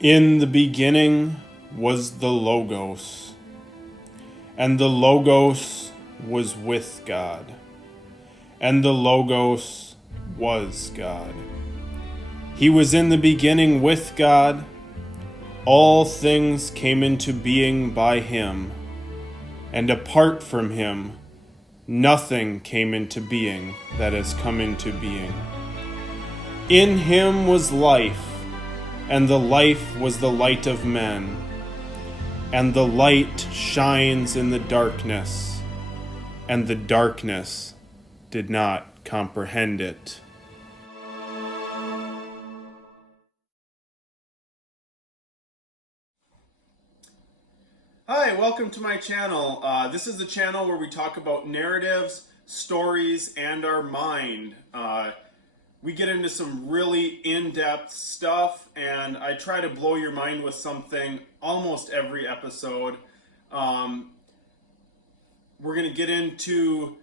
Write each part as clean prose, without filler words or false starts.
In the beginning was the Logos, and the Logos was with God, and the Logos was God. He was in the beginning with God. All things came into being by him, and apart from him, nothing came into being that has come into being. In him was life, and the life was the light of men, and the light shines in the darkness, and the darkness did not comprehend it. Hi, welcome to my channel. This is the channel where we talk about narratives, stories, and our mind. We get into some really in-depth stuff, and I try to blow your mind with something almost every episode. We're going to get into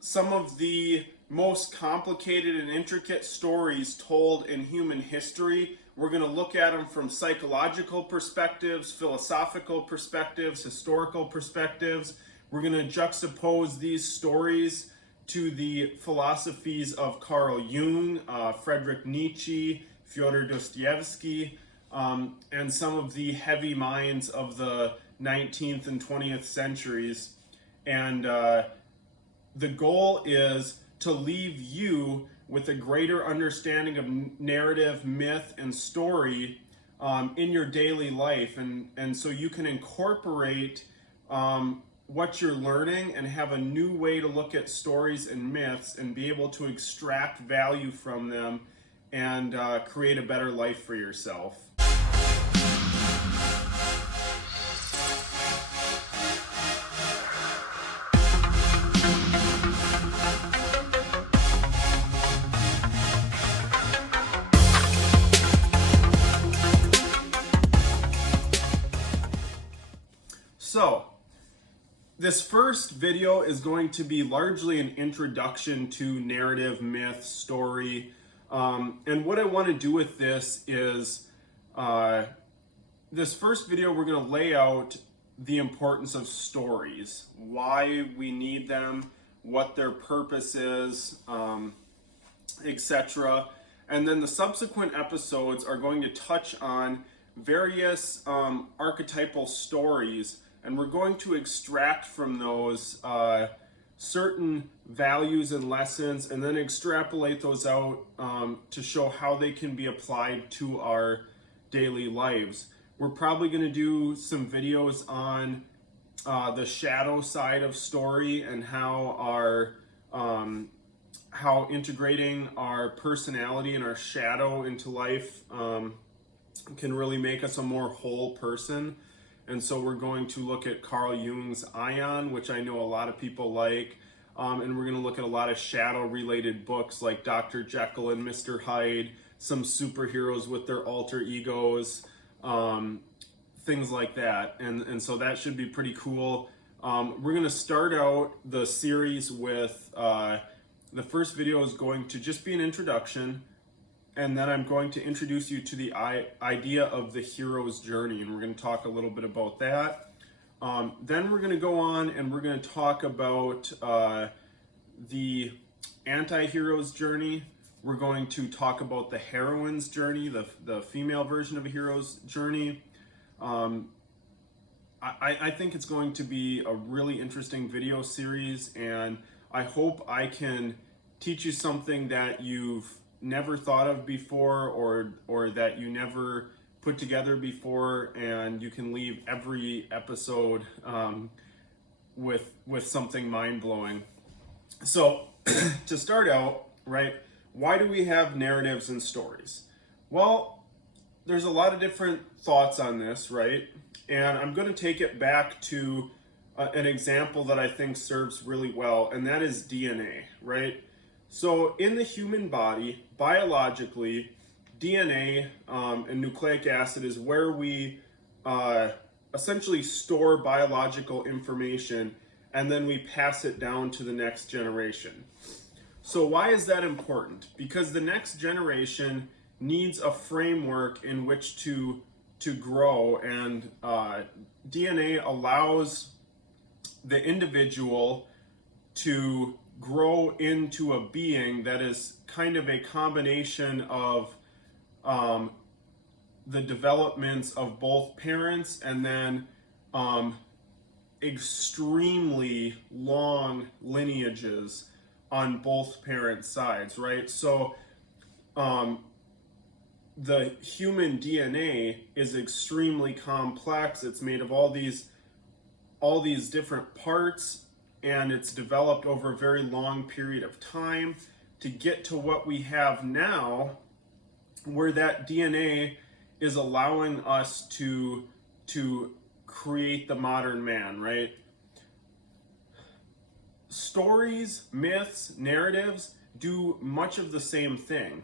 some of the most complicated and intricate stories told in human history. We're going to look at them from psychological perspectives, philosophical perspectives, historical perspectives. We're going to juxtapose these stories to the philosophies of Carl Jung, Friedrich Nietzsche, Fyodor Dostoyevsky, and some of the heavy minds of the 19th and 20th centuries. And the goal is to leave you with a greater understanding of narrative, myth, and story in your daily life. And so you can incorporate what you're learning and have a new way to look at stories and myths and be able to extract value from them and create a better life for yourself. So, this first video is going to be largely an introduction to narrative, myth, story. And what I want to do with this is, this first video we're going to lay out the importance of stories, why we need them, what their purpose is, etc. And then the subsequent episodes are going to touch on various archetypal stories, and we're going to extract from those certain values and lessons, and then extrapolate those out to show how they can be applied to our daily lives. We're probably going to do some videos on the shadow side of story and how how integrating our personality and our shadow into life can really make us a more whole person. And so we're going to look at Carl Jung's Ion, which I know a lot of people like. And we're going to look at a lot of shadow-related books like Dr. Jekyll and Mr. Hyde, some superheroes with their alter egos, things like that. And so that should be pretty cool. We're going to start out the series with, the first video is going to just be an introduction. And then I'm going to introduce you to the idea of the hero's journey, and we're going to talk a little bit about that. Then we're going to go on and we're going to talk about the anti-hero's journey. We're going to talk about the heroine's journey, the female version of a hero's journey. I think it's going to be a really interesting video series, and I hope I can teach you something that you've never thought of before, or that you never put together before, and you can leave every episode with something mind-blowing. So to start out, right, why do we have narratives and stories? Well, there's a lot of different thoughts on this, right? And I'm going to take it back to an example that I think serves really well, and that is DNA, right? So in the human body, biologically, DNA and nucleic acid is where we essentially store biological information, and then we pass it down to the next generation. So why is that important? Because the next generation needs a framework in which to grow, and DNA allows the individual to grow into a being that is kind of a combination of the developments of both parents, and then extremely long lineages on both parents' sides, right? So the human DNA is extremely complex. It's made of all these different parts, and it's developed over a very long period of time to get to what we have now, where that DNA is allowing us to create the modern man, right? Stories, myths, narratives do much of the same thing.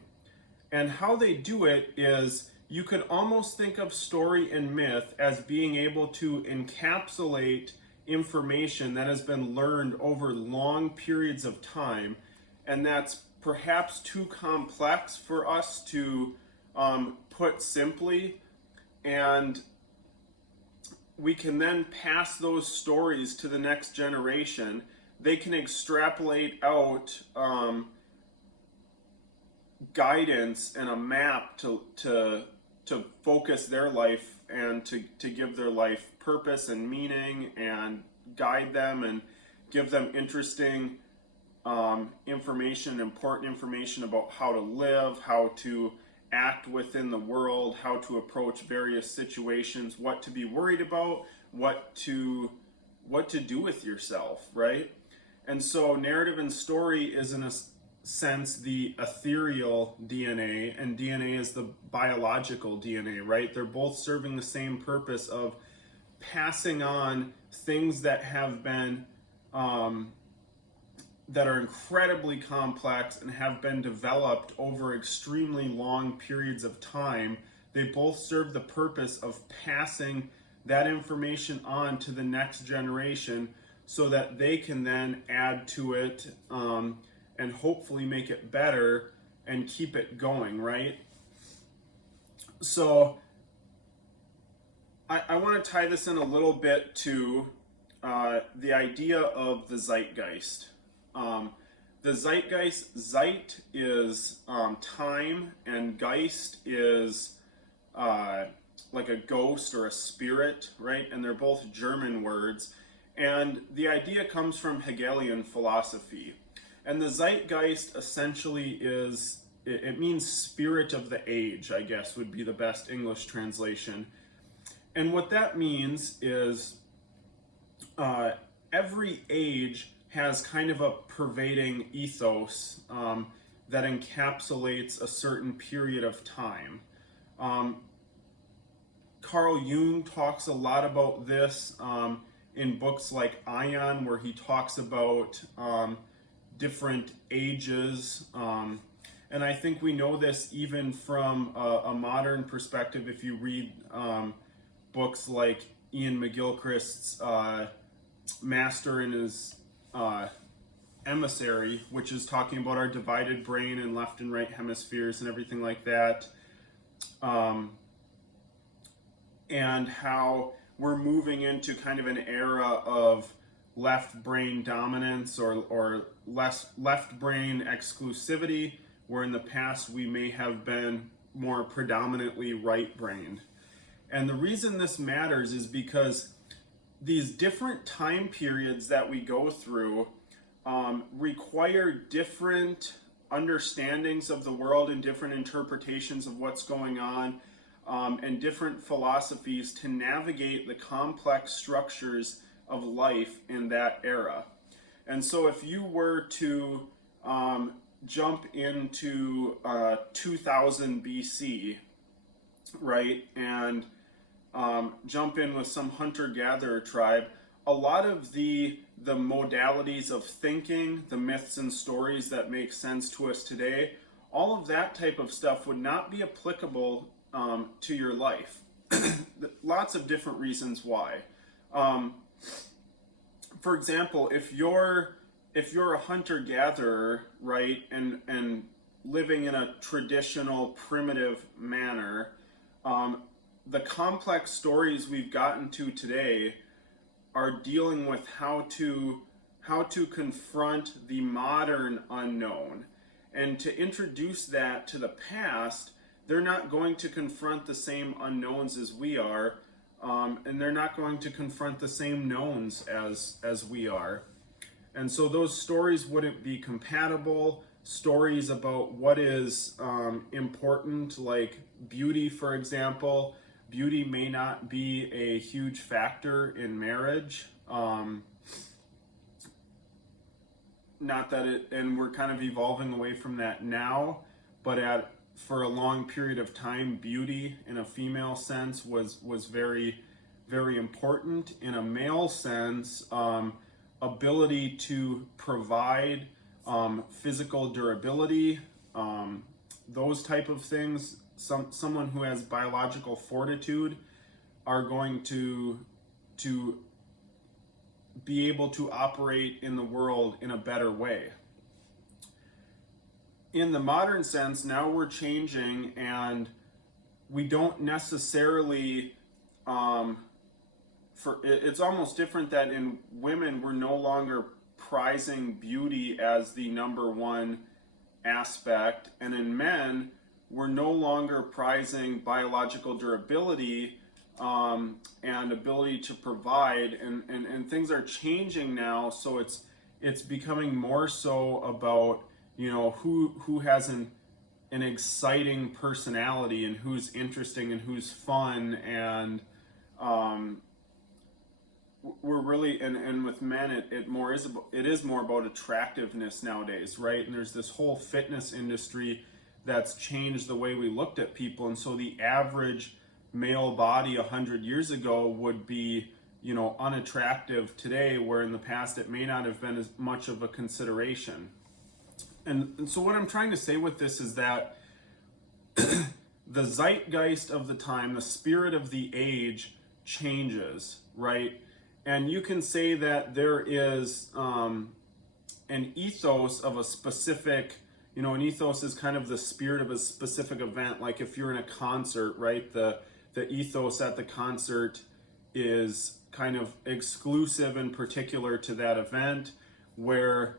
And how they do it is, you could almost think of story and myth as being able to encapsulate information that has been learned over long periods of time, and that's perhaps too complex for us to put simply, and we can then pass those stories to the next generation. They can extrapolate out guidance and a map to focus their life, and to give their life purpose and meaning, and guide them and give them interesting information, important information about how to live, how to act within the world, how to approach various situations, what to be worried about, what to do with yourself, right? And so narrative and story is, in a sense, the ethereal DNA, and DNA is the biological DNA, right? They're both serving the same purpose of passing on things that have been that are incredibly complex and have been developed over extremely long periods of time. They both serve the purpose of passing that information on to the next generation, so that they can then add to it and hopefully make it better and keep it going, right? So I want to tie this in a little bit to the idea of the zeitgeist. The zeitgeist, Zeit is time, and Geist is like a ghost or a spirit, right? And they're both German words. And the idea comes from Hegelian philosophy. And the Zeitgeist essentially is, it means spirit of the age, I guess would be the best English translation. And what that means is every age has kind of a pervading ethos that encapsulates a certain period of time. Carl Jung talks a lot about this in books like Ion, where he talks about different ages. And I think we know this even from a modern perspective if you read books like Ian McGilchrist's Master and His Emissary, which is talking about our divided brain and left and right hemispheres and everything like that. And how we're moving into kind of an era of left brain dominance, or less left brain exclusivity, where in the past we may have been more predominantly right-brained. And the reason this matters is because these different time periods that we go through require different understandings of the world and different interpretations of what's going on, and different philosophies to navigate the complex structures of life in that era. And so if you were to jump into 2000 BC, right, and jump in with some hunter-gatherer tribe, a lot of the modalities of thinking, the myths and stories that make sense to us today, all of that type of stuff would not be applicable to your life. Lots of different reasons why. For example, if you're a hunter-gatherer, right, and living in a traditional primitive manner, the complex stories we've gotten to today are dealing with how to confront the modern unknown. And to introduce that to the past, they're not going to confront the same unknowns as we are, and they're not going to confront the same knowns as we are. And so those stories wouldn't be compatible. Stories about what is important, like beauty, for example. Beauty may not be a huge factor in marriage. Not that it, and we're kind of evolving away from that now, but for a long period of time, beauty in a female sense was very, very important. In a male sense, ability to provide physical durability, those type of things. Someone who has biological fortitude are going to be able to operate in the world in a better way. In the modern sense, now we're changing, and we don't necessarily, it's almost different that in women, we're no longer prizing beauty as the number one aspect, and in men, we're no longer prizing biological durability and ability to provide, and things are changing now. So it's becoming more so about, you know, who has an exciting personality and who's interesting and who's fun, and we're really, and with men it is more about attractiveness nowadays, right? And there's this whole fitness industry that's changed the way we looked at people, and so the average male body 100 years ago would be, you know, unattractive today, where in the past it may not have been as much of a consideration. And so what I'm trying to say with this is that the zeitgeist of the time, the spirit of the age changes, right? And you can say that there is an ethos of a specific, you know, an ethos is kind of the spirit of a specific event. Like if you're in a concert, right, the ethos at the concert is kind of exclusive and particular to that event, where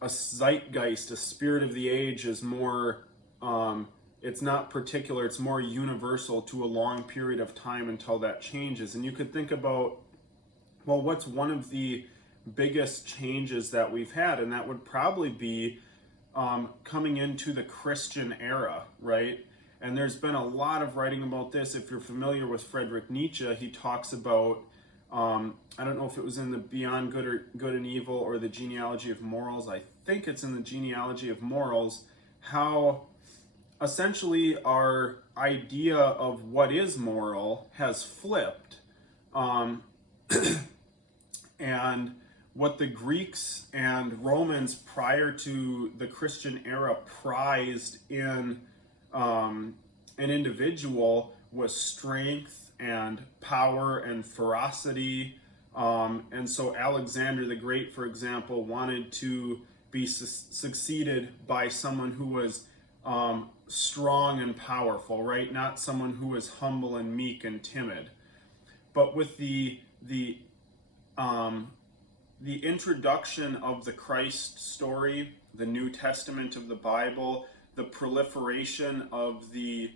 a zeitgeist, a spirit of the age, is more, it's not particular, it's more universal to a long period of time until that changes. And you could think about, well, what's one of the biggest changes that we've had? And that would probably be coming into the Christian era, right? And there's been a lot of writing about this. If you're familiar with Friedrich Nietzsche, he talks about, I don't know if it was in the Beyond Good and Evil or the Genealogy of Morals. I think it's in the Genealogy of Morals, how essentially our idea of what is moral has flipped. And what the Greeks and Romans prior to the Christian era prized in an individual was strength and power and ferocity. And so Alexander the Great, for example, wanted to be succeeded by someone who was strong and powerful, right? Not someone who was humble and meek and timid. But with the introduction of the Christ story, the New Testament of the Bible, the proliferation of the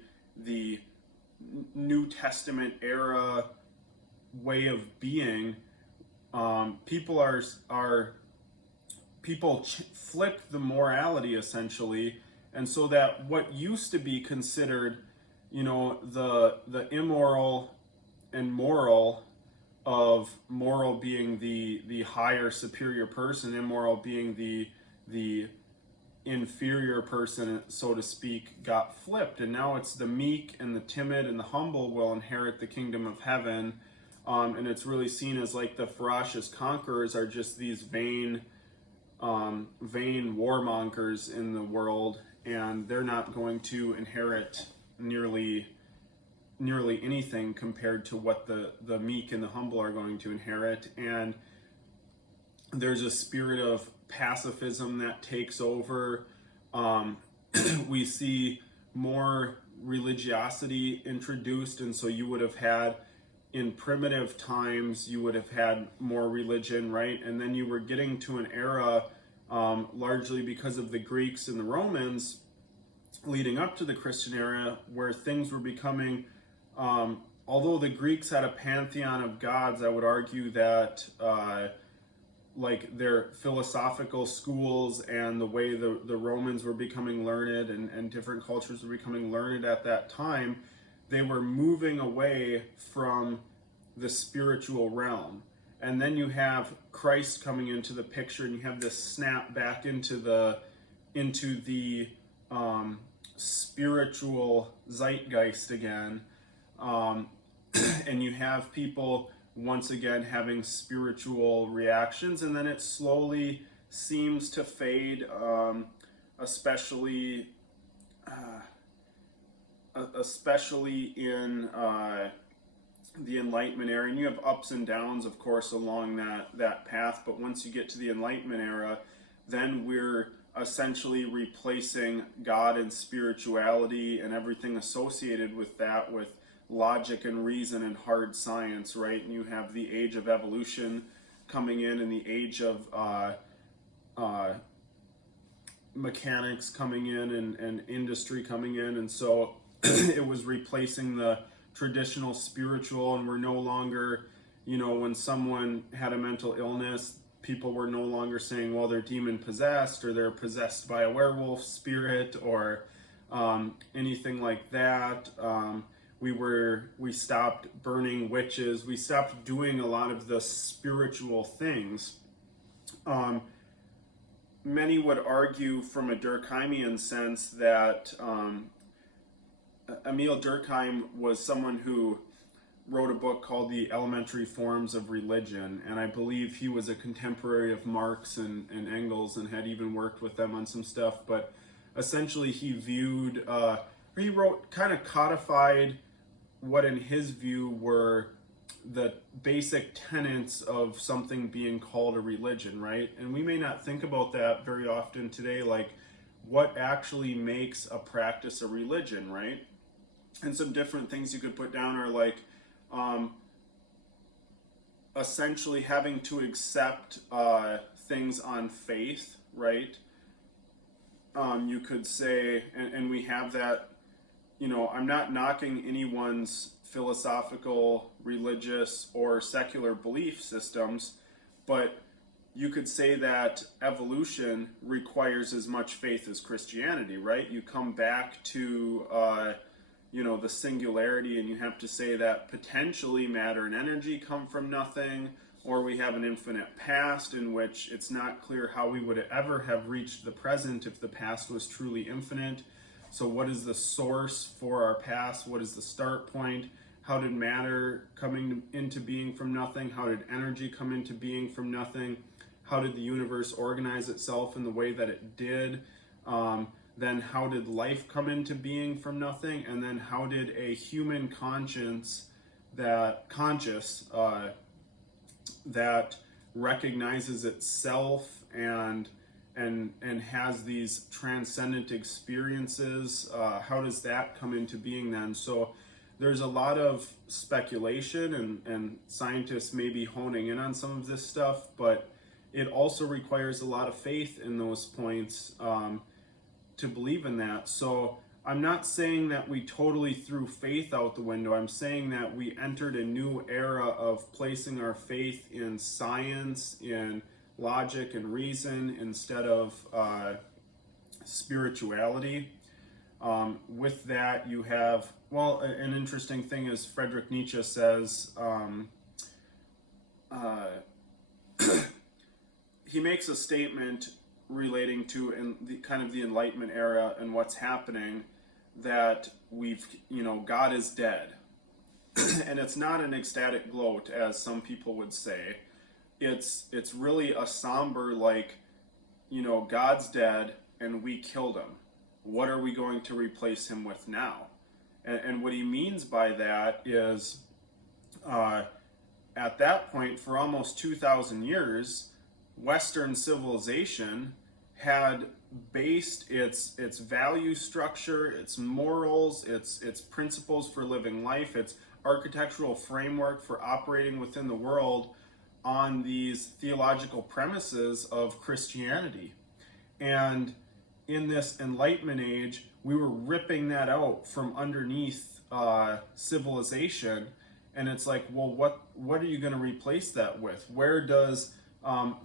New Testament era way of being, people flip the morality essentially, and so that what used to be considered, you know, the immoral and moral, of moral being the higher superior person, immoral being the inferior person, so to speak, got flipped. And now it's the meek and the timid and the humble will inherit the kingdom of heaven. And it's really seen as like the ferocious conquerors are just these vain warmongers in the world, and they're not going to inherit nearly anything compared to what the meek and the humble are going to inherit. And there's a spirit of pacifism that takes over. We see more religiosity introduced, and so you would have had, in primitive times, you would have had more religion, right? And then you were getting to an era, largely because of the Greeks and the Romans, leading up to the Christian era, where things were becoming, although the Greeks had a pantheon of gods, I would argue that like their philosophical schools and the way the Romans were becoming learned, and different cultures were becoming learned at that time, they were moving away from the spiritual realm. And then you have Christ coming into the picture, and you have this snap back into the spiritual zeitgeist again, and you have people once again having spiritual reactions, and then it slowly seems to fade, especially in the Enlightenment era. And you have ups and downs, of course, along that path, but once you get to the Enlightenment era, then we're essentially replacing God and spirituality and everything associated with that with logic and reason and hard science, right? And you have the age of evolution coming in, and the age of mechanics coming in, and industry coming in. And so it was replacing the traditional spiritual, and we're no longer, when someone had a mental illness, people were no longer saying, well, they're demon possessed, or they're possessed by a werewolf spirit, or anything like that. We stopped burning witches. We stopped doing a lot of the spiritual things. Many would argue from a Durkheimian sense that Emile Durkheim was someone who wrote a book called The Elementary Forms of Religion, and I believe he was a contemporary of Marx and Engels, and had even worked with them on some stuff. But essentially he kind of codified what in his view were the basic tenets of something being called a religion, right? And we may not think about that very often today, like what actually makes a practice a religion, right? And some different things you could put down are like essentially having to accept things on faith, right? You could say, and we have that, I'm not knocking anyone's philosophical, religious, or secular belief systems, but you could say that evolution requires as much faith as Christianity, right? You come back to the singularity, and you have to say that potentially matter and energy come from nothing, or we have an infinite past in which it's not clear how we would ever have reached the present if the past was truly infinite. So what is the source for our past? What is the start point? How did matter come into being from nothing? How did energy come into being from nothing? How did the universe organize itself in the way that it did? Then how did life come into being from nothing? And then how did a human conscious that recognizes itself and has these transcendent experiences, how does that come into being then? So there's a lot of speculation, and scientists may be honing in on some of this stuff, but it also requires a lot of faith in those points to believe in that. So I'm not saying that we totally threw faith out the window. I'm saying that we entered a new era of placing our faith in science, in logic and reason, instead of spirituality. With that, you have, an interesting thing is Friedrich Nietzsche says, he makes a statement relating to the Enlightenment era and what's happening, that God is dead. And it's not an ecstatic gloat, as some people would say. It's really a somber, God's dead and we killed him. What are we going to replace him with now? And what he means by that is, at that point, for almost 2,000 years, Western civilization had based its value structure, its morals, its principles for living life, its architectural framework for operating within the world on these theological premises of Christianity. And in this Enlightenment age, we were ripping that out from underneath civilization. And it's like, well, what are you going to replace that with? Where does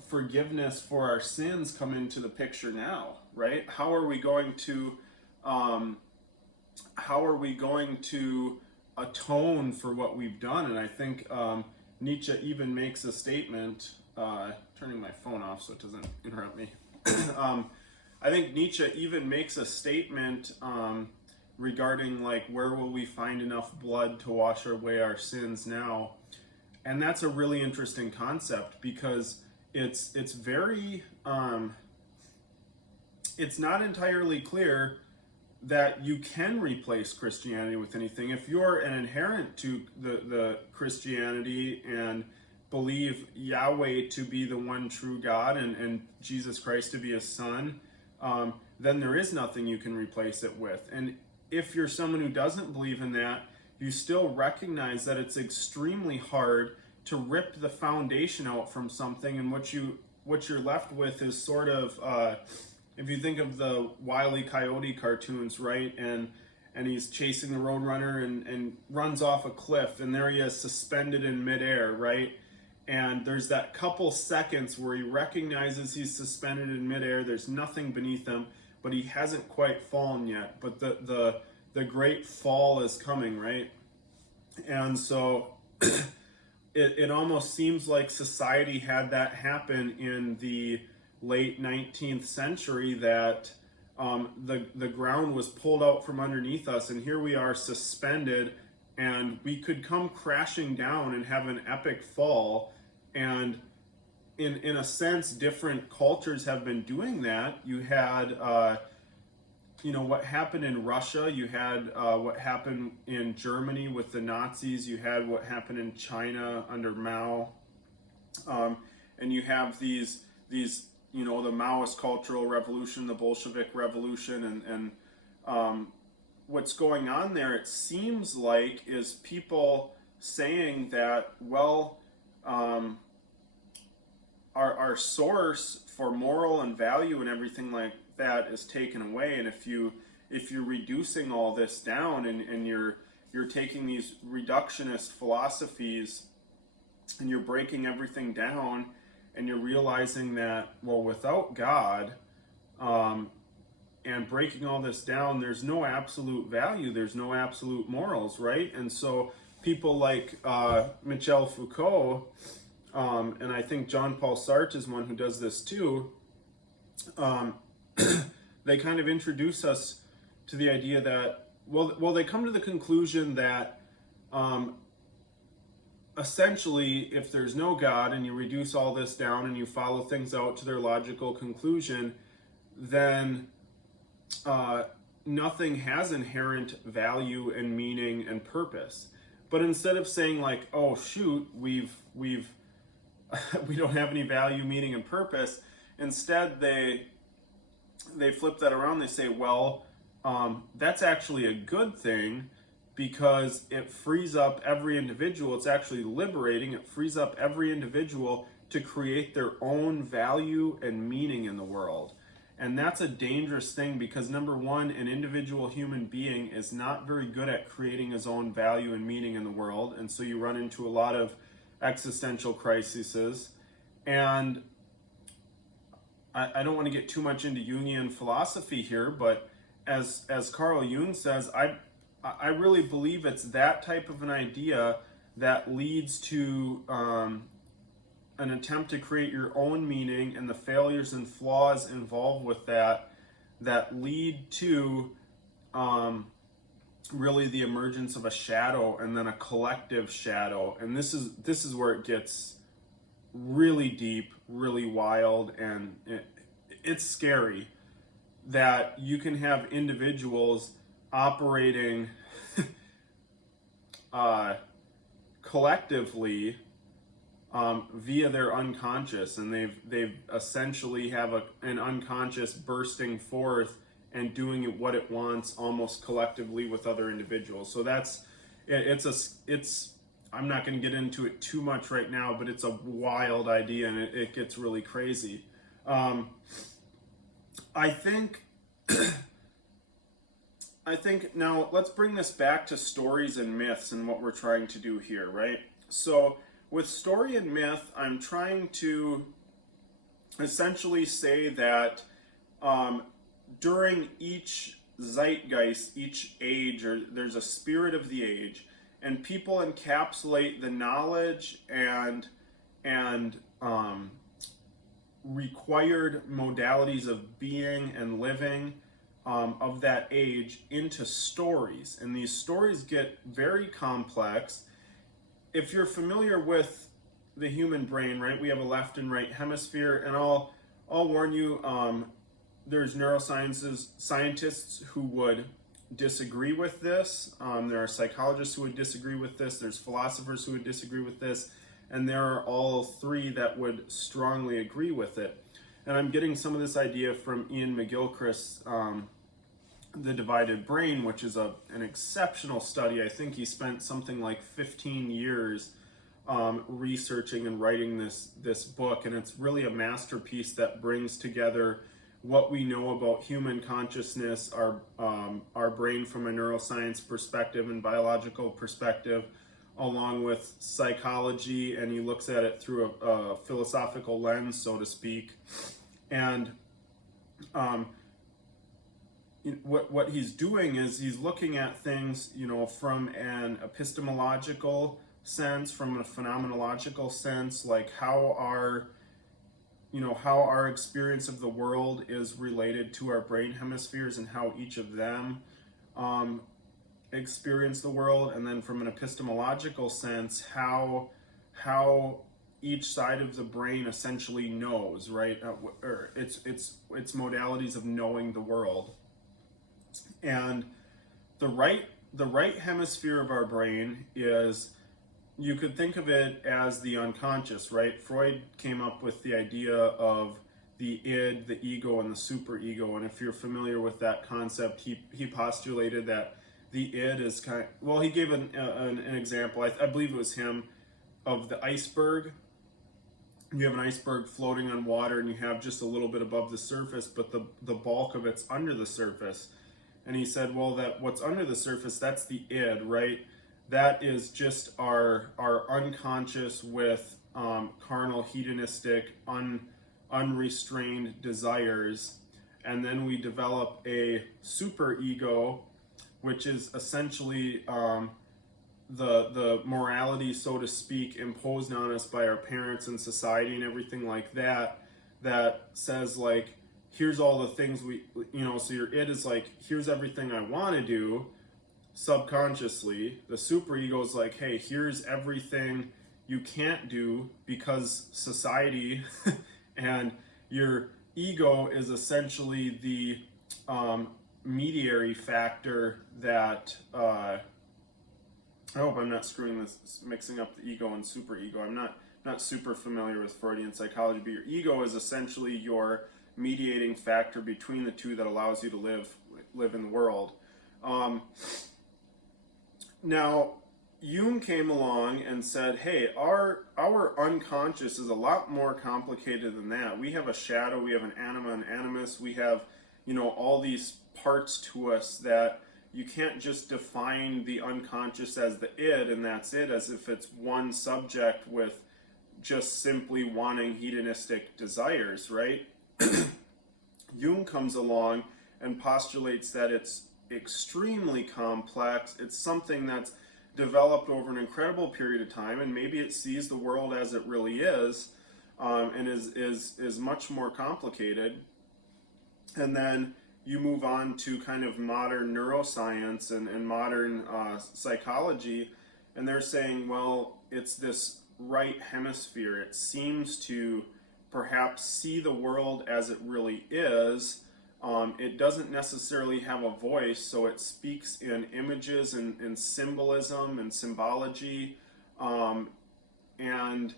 forgiveness for our sins come into the picture now, right? How are we going to atone for what we've done? And I think Nietzsche even makes a statement, turning my phone off so it doesn't interrupt me. I think Nietzsche even makes a statement regarding like, where will we find enough blood to wash away our sins now? And that's a really interesting concept, because it's very it's not entirely clear that you can replace Christianity with anything. If you're an adherent to the Christianity and believe Yahweh to be the one true God and Jesus Christ to be his son, then there is nothing you can replace it with. And if you're someone who doesn't believe in that, you still recognize that it's extremely hard to rip the foundation out from something, and what you're left with is sort of, if you think of the Wile E. Coyote cartoons, right, and he's chasing the Roadrunner and runs off a cliff, and there he is suspended in midair, right? And there's that couple seconds where he recognizes he's suspended in midair, there's nothing beneath him, but he hasn't quite fallen yet. But the great fall is coming, right? And so it almost seems like society had that happen in the late 19th century, that the ground was pulled out from underneath us, and here we are suspended, and we could come crashing down and have an epic fall. And in a sense, different cultures have been doing that. You had what happened in Russia, you had what happened in Germany with the Nazis, you had what happened in China under Mao, and you have these the Maoist cultural revolution, the Bolshevik revolution, and what's going on there, it seems like, is people saying that, well, our source for moral and value and everything like that is taken away, and if you're reducing all this down, and you're taking these reductionist philosophies and you're breaking everything down, and you're realizing that, well, without God, and breaking all this down, there's no absolute value, there's no absolute morals, right? And so people like Michel Foucault, and I think Jean-Paul Sartre is one who does this too, they kind of introduce us to the idea that, well, they come to the conclusion that essentially, if there's no God and you reduce all this down and you follow things out to their logical conclusion, then nothing has inherent value and meaning and purpose. But instead of saying like, oh shoot, we don't have any value, meaning, and purpose, instead they flip that around. They say, well, that's actually a good thing, because it frees up every individual. It's actually liberating. It frees up every individual to create their own value and meaning in the world. And that's a dangerous thing, because number one, an individual human being is not very good at creating his own value and meaning in the world. And so you run into a lot of existential crises. And I don't want to get too much into Jungian philosophy here, but as Carl Jung says, I really believe it's that type of an idea that leads to an attempt to create your own meaning, and the failures and flaws involved with that lead to really the emergence of a shadow, and then a collective shadow. And this is where it gets really deep, really wild, and it's scary that you can have individuals operating collectively via their unconscious, and they've essentially have an unconscious bursting forth and doing what it wants almost collectively with other individuals. So it's I'm not going to get into it too much right now, but it's a wild idea, and it gets really crazy. I think now let's bring this back to stories and myths and what we're trying to do here, right? So with story and myth, I'm trying to essentially say that during each zeitgeist, each age, or there's a spirit of the age, and people encapsulate the knowledge and required modalities of being and living of that age into stories. And these stories get very complex. If you're familiar with the human brain, right, we have a left and right hemisphere, and I'll warn you, there's scientists who would disagree with this. There are psychologists who would disagree with this. There's philosophers who would disagree with this. And there are all three that would strongly agree with it. And I'm getting some of this idea from Ian McGilchrist's The Divided Brain, which is an exceptional study. I think he spent something like 15 years researching and writing this book, and it's really a masterpiece that brings together what we know about human consciousness, our brain from a neuroscience perspective and biological perspective, along with psychology, and he looks at it through a philosophical lens, so to speak. And what he's doing is he's looking at things, from an epistemological sense, from a phenomenological sense, like how our experience of the world is related to our brain hemispheres and how each of them experience the world, and then from an epistemological sense, how each side of the brain essentially knows, right? Or it's modalities of knowing the world. And the right hemisphere of our brain is, you could think of it as the unconscious, right? Freud came up with the idea of the id, the ego, and the superego. And if you're familiar with that concept, he postulated that the id is he gave an example, I believe it was him, of the iceberg. You have an iceberg floating on water, and you have just a little bit above the surface, but the bulk of it's under the surface. And he said, well, that what's under the surface, that's the id, right? That is just our unconscious with carnal, hedonistic, unrestrained desires. And then we develop a superego, which is essentially the morality, so to speak, imposed on us by our parents and society and everything like that, that says, like, here's all the things so your id is like, here's everything I want to do subconsciously. The superego is like, hey, here's everything you can't do because society and your ego is essentially the mediary factor that I hope I'm not screwing this, mixing up the ego and superego. I'm not super familiar with Freudian psychology, but your ego is essentially your mediating factor between the two that allows you to live in the world. Now, Jung came along and said, hey, our unconscious is a lot more complicated than that. We have a shadow, we have an anima and animus, we have, all these parts to us that you can't just define the unconscious as the id and that's it, as if it's one subject with just simply wanting hedonistic desires, right? Jung comes along and postulates that it's extremely complex. It's something that's developed over an incredible period of time, and maybe it sees the world as it really is, and is much more complicated. And then you move on to kind of modern neuroscience and modern psychology, and they're saying, well, it's this right hemisphere. It seems to perhaps see the world as it really is. It doesn't necessarily have a voice, so it speaks in images and symbolism and symbology, and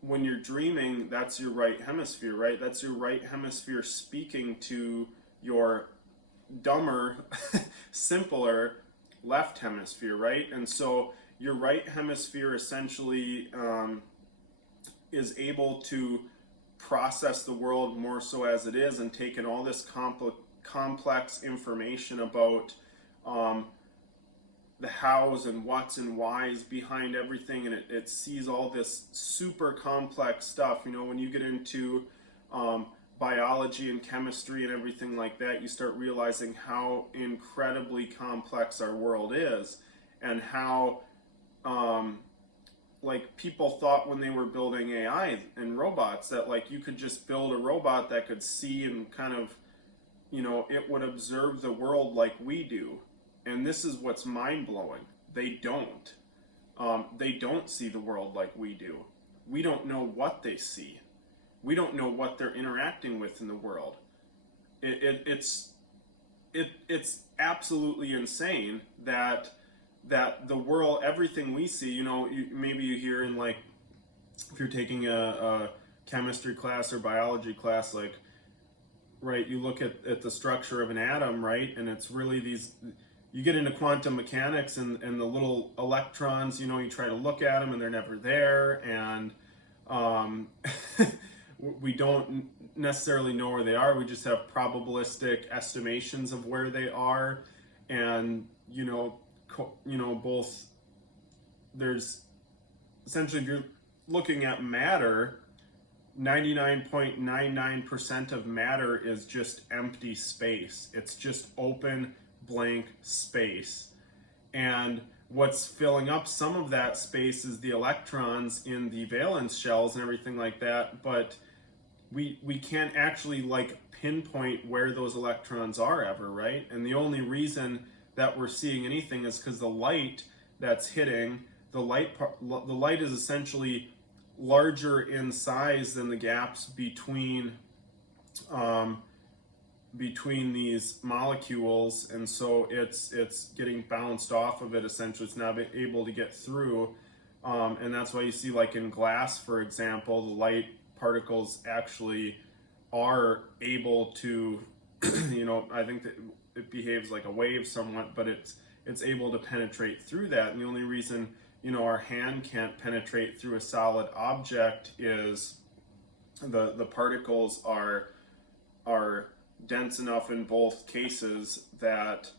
when you're dreaming, that's your right hemisphere, right? That's your right hemisphere speaking to your dumber, simpler left hemisphere, right? And so your right hemisphere essentially is able to process the world more so as it is, and take in all this complex information about the hows and whats and whys behind everything, and it sees all this super complex stuff. You know, when you get into biology and chemistry and everything like that, you start realizing how incredibly complex our world is, and how like people thought when they were building AI and robots that like you could just build a robot that could see and kind of, you know, it would observe the world like we do. And this is what's mind-blowing. They don't. They don't see the world like we do. We don't know what they see. We don't know what they're interacting with in the world. It's absolutely insane that the world, everything we see, you know, maybe you hear in, like, if you're taking a chemistry class or biology class, like, right, you look at the structure of an atom, right, and it's really these, you get into quantum mechanics and the little electrons, you know, you try to look at them and they're never there, and we don't necessarily know where they are. We just have probabilistic estimations of where they are, and both, there's essentially, if you're looking at matter, 99.99% of matter is just empty space. It's just open, blank space. And what's filling up some of that space is the electrons in the valence shells and everything like that, but we can't actually like pinpoint where those electrons are ever, right? And the only reason that we're seeing anything is because the light that's hitting, the light is essentially larger in size than the gaps between these molecules, and so it's getting bounced off of it. Essentially, it's not able to get through, and that's why you see, like in glass, for example, the light particles actually are able to, I think that it behaves like a wave somewhat, but it's able to penetrate through that. And the only reason, our hand can't penetrate through a solid object is the particles are dense enough in both cases that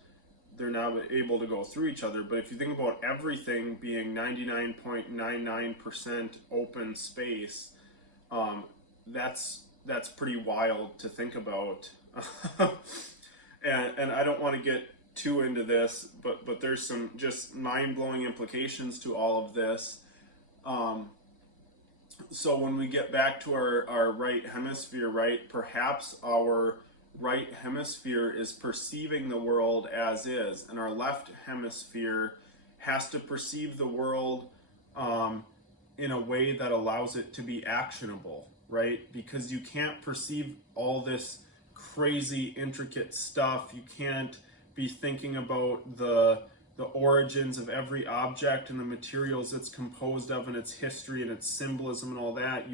they're not able to go through each other. But if you think about everything being 99.99% open space, that's pretty wild to think about. and I don't want to get too into this, but there's some just mind-blowing implications to all of this. So when we get back to our right hemisphere, right, perhaps our right hemisphere is perceiving the world as is, and our left hemisphere has to perceive the world in a way that allows it to be actionable, right? Because you can't perceive all this crazy, intricate stuff. You can't be thinking about the origins of every object and the materials it's composed of and its history and its symbolism and all that.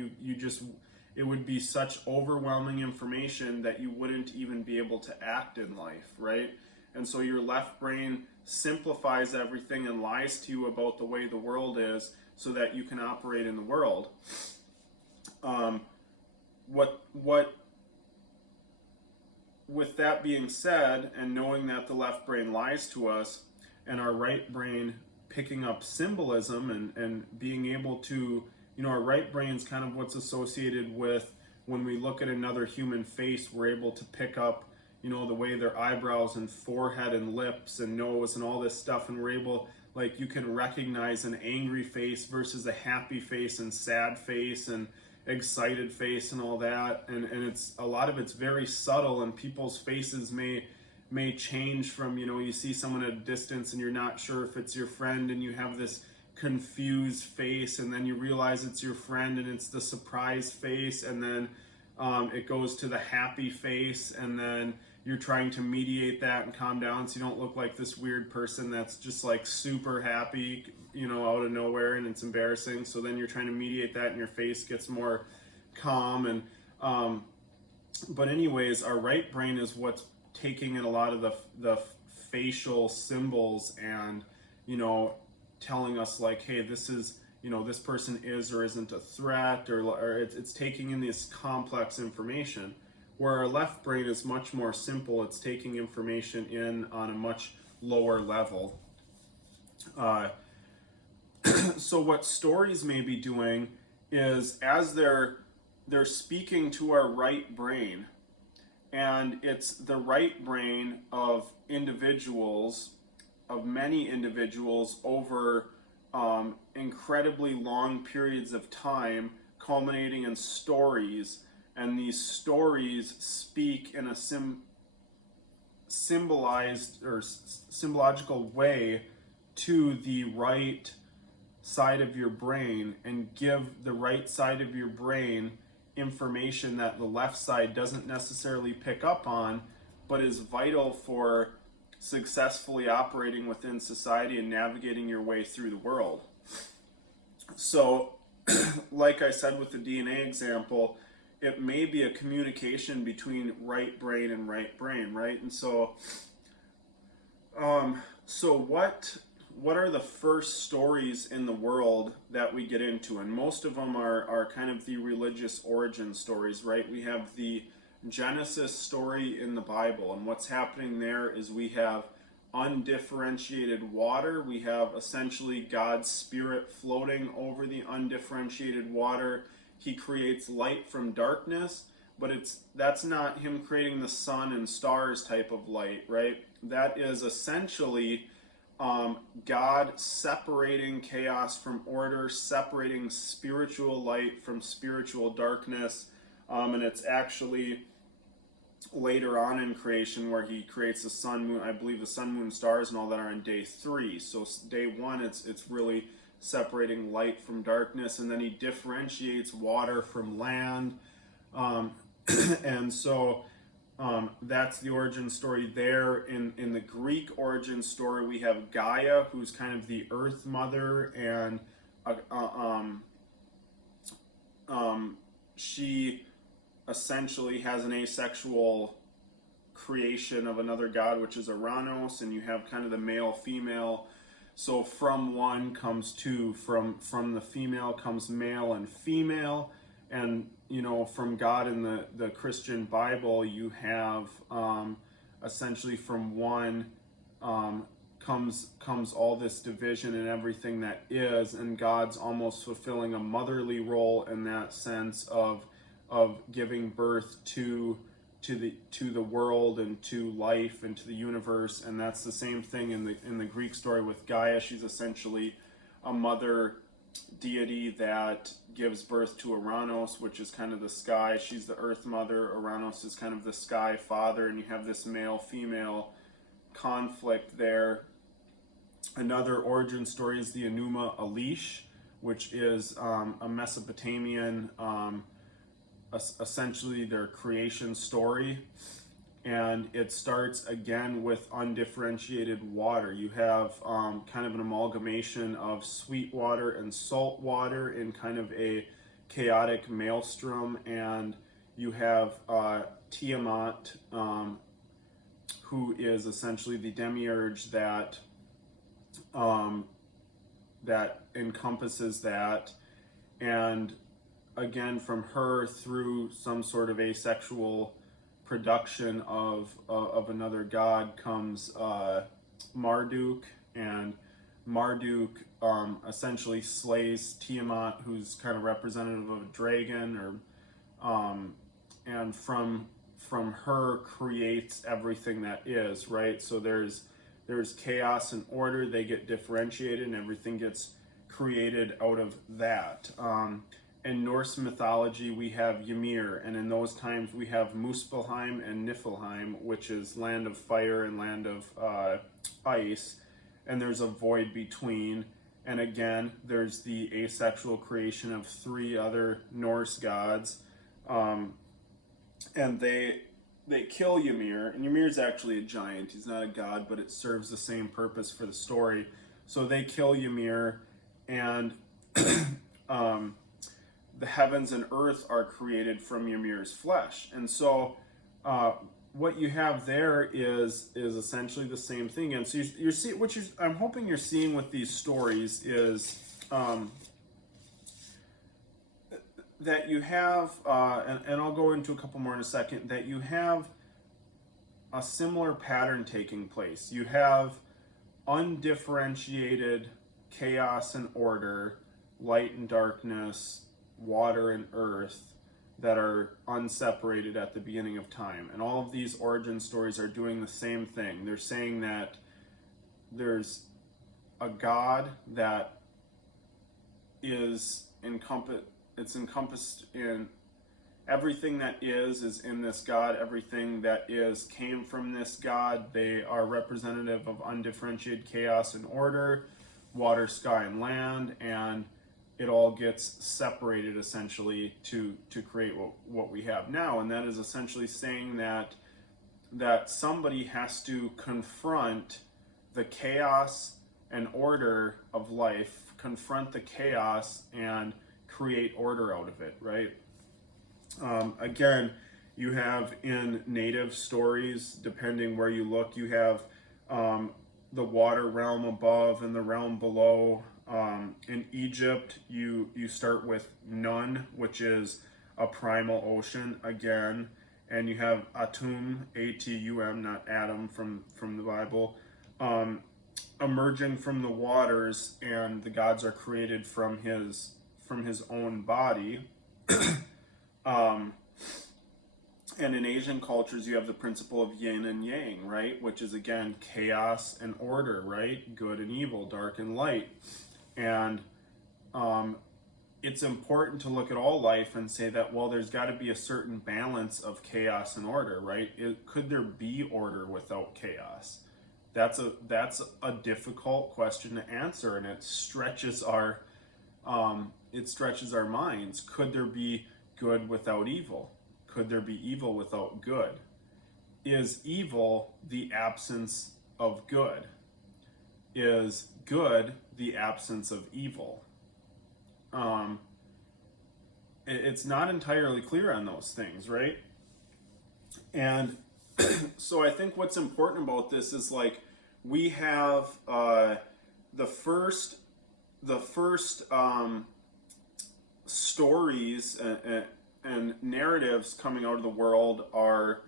It would be such overwhelming information that you wouldn't even be able to act in life, right? And so your left brain simplifies everything and lies to you about the way the world is so that you can operate in the world. With that being said, and knowing that the left brain lies to us, and our right brain picking up symbolism and being able to, our right brain's kind of what's associated with when we look at another human face, we're able to pick up, the way their eyebrows and forehead and lips and nose and all this stuff, and we're able, like, you can recognize an angry face versus a happy face and sad face and excited face and all that, and it's a lot of it's very subtle, and people's faces may change from, you see someone at a distance and you're not sure if it's your friend, and you have this confused face, and then you realize it's your friend and it's the surprised face, and then it goes to the happy face, and then you're trying to mediate that and calm down so you don't look like this weird person that's just like super happy, out of nowhere, and it's embarrassing. So then you're trying to mediate that and your face gets more calm. And but anyways, our right brain is what's taking in a lot of the facial symbols and telling us like, hey, this is this person is or isn't a threat, or it's taking in this complex information, where our left brain is much more simple. It's taking information in on a much lower level. So what stories may be doing is, as they're speaking to our right brain, and it's the right brain of individuals, of many individuals over incredibly long periods of time, culminating in stories, and these stories speak in a symbolized or symbological way to the right side of your brain, and give the right side of your brain information that the left side doesn't necessarily pick up on, but is vital for successfully operating within society and navigating your way through the world. So, like I said with the DNA example, it may be a communication between right brain and right brain, right? And so, what are the first stories in the world that we get into? And most of them are kind of the religious origin stories, right? We have the Genesis story in the Bible, and what's happening there is we have undifferentiated water. We have essentially God's Spirit floating over the undifferentiated water. He creates light from darkness, but that's not him creating the sun and stars type of light, right? That is essentially God separating chaos from order, separating spiritual light from spiritual darkness. And it's actually later on in creation where he creates the sun, moon, I believe the sun, moon, stars and all that are on day 3. So day 1, it's really separating light from darkness, and then he differentiates water from land. And so that's the origin story there. In the Greek origin story, we have Gaia, who's kind of the earth mother, and she essentially has an asexual creation of another god, which is Uranus, and you have kind of the male female. So from one comes two, from the female comes male and female. And from God in the Christian Bible, you have essentially from one comes all this division and everything that is, and God's almost fulfilling a motherly role in that sense of giving birth to the world and to life and to the universe. And that's the same thing in the Greek story with Gaia. She's essentially a mother deity that gives birth to Uranus, which is kind of the sky. She's the earth mother. Uranus is kind of the sky father, and you have this male-female conflict there. Another origin story is the Enuma Elish, which is a Mesopotamian, essentially their creation story. And it starts again with undifferentiated water. You have kind of an amalgamation of sweet water and salt water in kind of a chaotic maelstrom. And you have Tiamat, who is essentially the demiurge that encompasses that. And again, from her through some sort of asexual production of another god comes Marduk, and Marduk essentially slays Tiamat, who's kind of representative of a dragon, and from her creates everything that is, right? So there's chaos and order, they get differentiated, and everything gets created out of that. In Norse mythology, we have Ymir, and in those times we have Muspelheim and Niflheim, which is land of fire and land of ice, and there's a void between. And again, there's the asexual creation of 3 other Norse gods, and they they kill Ymir, and Ymir is actually a giant. He's not a god, but it serves the same purpose for the story. So they kill Ymir, and the heavens and earth are created from Ymir's flesh. And so what you have there is essentially the same thing. And so you're seeing, I'm hoping you're seeing with these stories is that you have, and I'll go into a couple more in a second, that you have a similar pattern taking place. You have undifferentiated chaos and order, light and darkness, water and earth, that are unseparated at the beginning of time. And all of these origin stories are doing the same thing. They're saying that there's a God that is encompassed in everything that is in this God. Everything that is came from this God. They are representative of undifferentiated chaos and order, water, sky, and land, and it all gets separated essentially to create what we have now. And that is essentially saying that somebody has to confront the chaos and order of life, confront the chaos and create order out of it, right? Again, you have in native stories, depending where you look, you have the water realm above and the realm below. In Egypt, you start with Nun, which is a primal ocean again, and you have Atum, A-T-U-M, not Adam from the Bible, emerging from the waters, and the gods are created from his own body. And in Asian cultures, you have the principle of yin and yang, right? Which is, again, chaos and order, right? Good and evil, dark and light. And it's important to look at all life and say that, well, there's got to be a certain balance of chaos and order, right? Could there be order without chaos? That's a difficult question to answer, and it stretches our minds. Could there be good without evil? Could there be evil without good? Is evil the absence of good? Is good the absence of evil? It's not entirely clear on those things, right? And so I think what's important about this is, like, we have the first stories and narratives coming out of the world are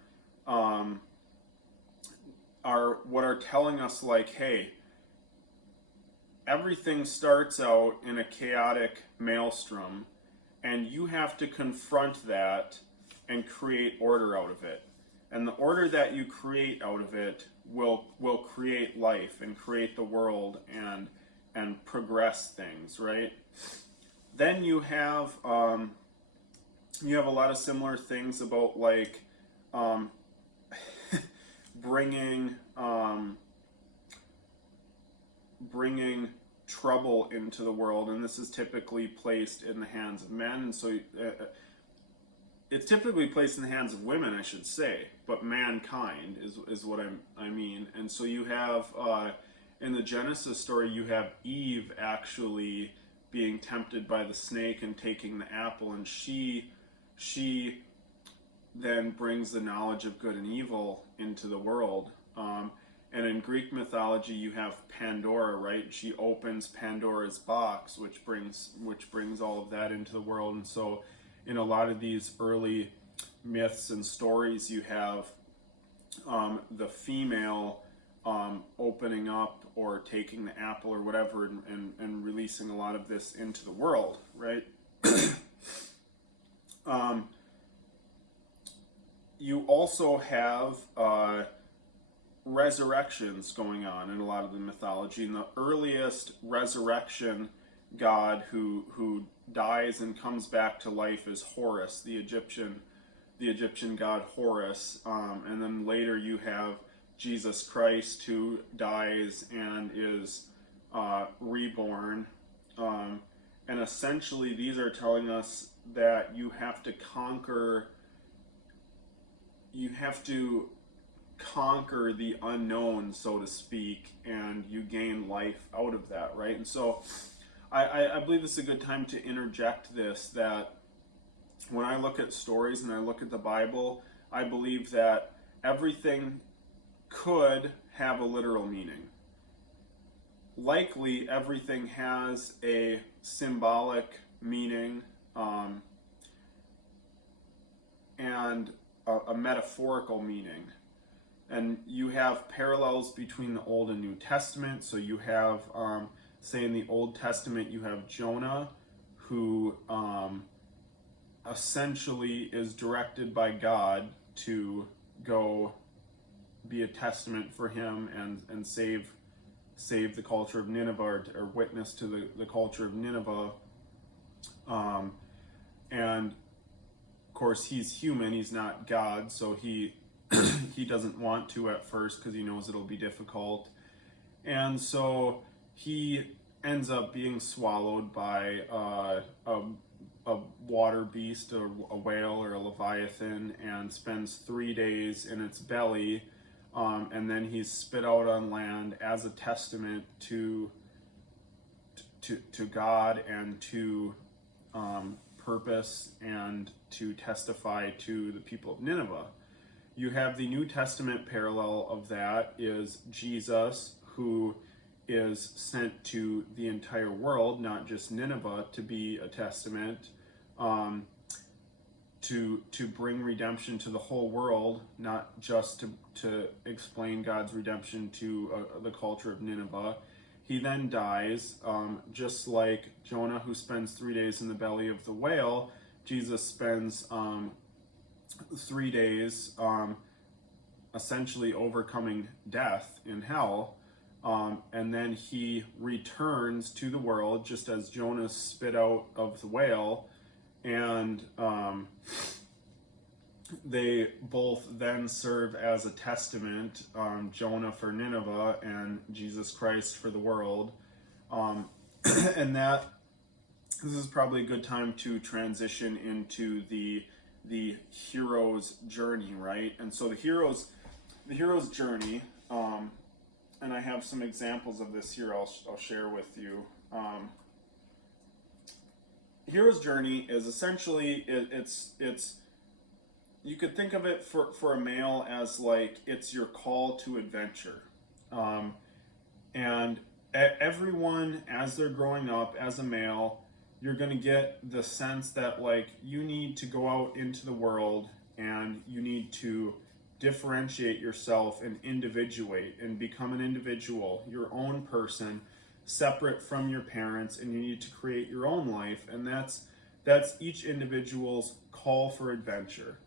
what are telling us, like, hey, everything starts out in a chaotic maelstrom, and you have to confront that and create order out of it. And the order that you create out of it will create life and create the world and progress things, right? Then you have a lot of similar things about, like, bringing trouble into the world, and this is typically placed in the hands of men, and so it's typically placed in the hands of women, I should say, but mankind is what I mean. And so you have in the Genesis story, you have Eve actually being tempted by the snake and taking the apple, and she then brings the knowledge of good and evil into the world. And in Greek mythology, you have Pandora, right? She opens Pandora's box, which brings all of that into the world. And so in a lot of these early myths and stories, you have the female opening up or taking the apple or whatever and releasing a lot of this into the world, right? You also have resurrections going on in a lot of the mythology. And the earliest resurrection god who dies and comes back to life is Horus, the Egyptian god Horus. And then later you have Jesus Christ, who dies and is reborn. And essentially these are telling us that you have to conquer you have to conquer the unknown, so to speak, and you gain life out of that, right? And so I believe this is a good time to interject this, that when I look at stories and I look at the Bible, I believe that everything could have a literal meaning. Likely everything has a symbolic meaning, and a metaphorical meaning. And you have parallels between the Old and New Testament. So you have, say in the Old Testament, you have Jonah, who essentially is directed by God to go be a testament for him and save the culture of Nineveh, or witness to the culture of Nineveh. And of course he's human, he's not God, so he doesn't want to at first because he knows it'll be difficult. And so he ends up being swallowed by a water beast, a whale or a leviathan, and spends 3 days in its belly. And then he's spit out on land as a testament to God and to purpose, and to testify to the people of Nineveh. You have the New Testament parallel of that is Jesus, who is sent to the entire world, not just Nineveh, to be a testament, to bring redemption to the whole world, not just to explain God's redemption to the culture of Nineveh. He then dies, just like Jonah, who spends 3 days in the belly of the whale. Jesus spends 3 days essentially overcoming death in hell, and then he returns to the world just as Jonah spit out of the whale, and they both then serve as a testament, Jonah for Nineveh and Jesus Christ for the world. And this is probably a good time to transition into the hero's journey, right? And so the hero's journey, and I have some examples of this here I'll share with you. Hero's journey is essentially, it's you could think of it for a male as like it's your call to adventure. And everyone, as they're growing up as a male, you're going to get the sense that like you need to go out into the world and you need to differentiate yourself and individuate and become an individual, your own person, separate from your parents, and you need to create your own life. And that's each individual's call for adventure.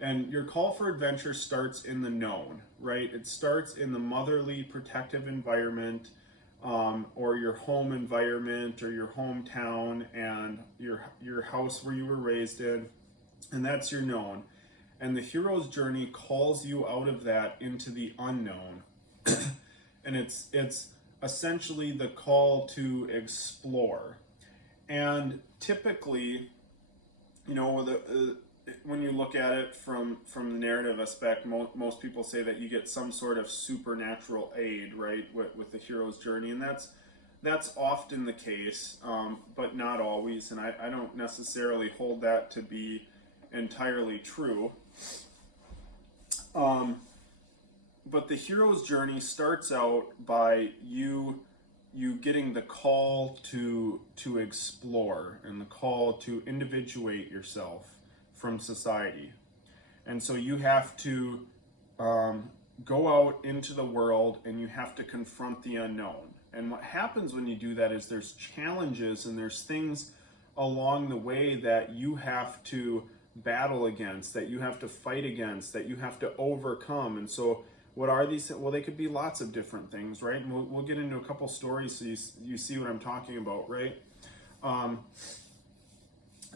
And your call for adventure starts in the known, right? It starts in the motherly protective environment, or your home environment, or your hometown, and your house where you were raised in, and that's your known. And the hero's journey calls you out of that into the unknown. And it's essentially the call to explore. And typically, you know, when you look at it from the narrative aspect, most people say that you get some sort of supernatural aid, right, with the hero's journey, and that's often the case, but not always, and I don't necessarily hold that to be entirely true. But the hero's journey starts out by you getting the call to explore and the call to individuate yourself from society. And so you have to go out into the world and you have to confront the unknown. And what happens when you do that is there's challenges and there's things along the way that you have to battle against, that you have to fight against, that you have to overcome. And so what are these? Well, they could be lots of different things, right? And we'll get into a couple stories so you see what I'm talking about, right?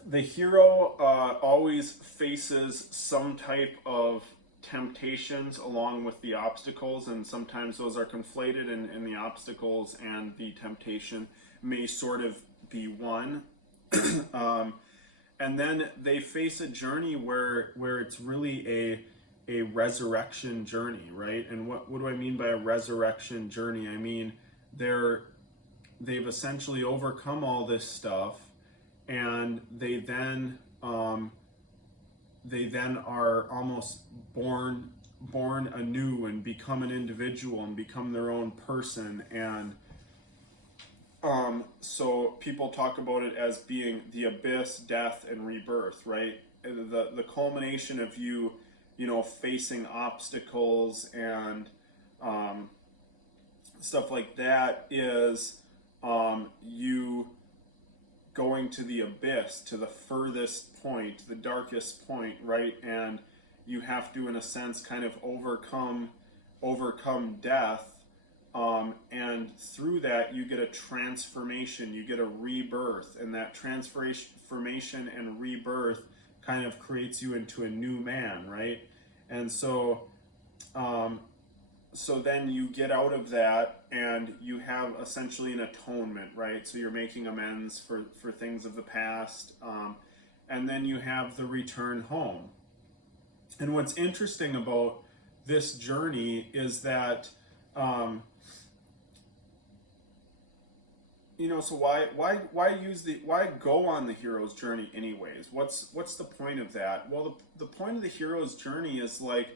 The hero always faces some type of temptations along with the obstacles, and sometimes those are conflated, and the obstacles and the temptation may sort of be one. And then they face a journey where it's really a resurrection journey, right? And what do I mean by a resurrection journey? I mean, they've essentially overcome all this stuff, and they then are almost born anew and become an individual and become their own person. And so people talk about it as being the abyss, death, and rebirth, right? The culmination of you facing obstacles and stuff like that is you going to the abyss, to the furthest point, the darkest point, right? And you have to, in a sense, kind of overcome death, and through that you get a transformation, you get a rebirth, and that transformation and rebirth kind of creates you into a new man, right? And so then you get out of that and you have essentially an atonement, right? So you're making amends for things of the past, and then you have the return home. And what's interesting about this journey is that so why go on the hero's journey anyways? What's the point of that? Well, the point of the hero's journey is like,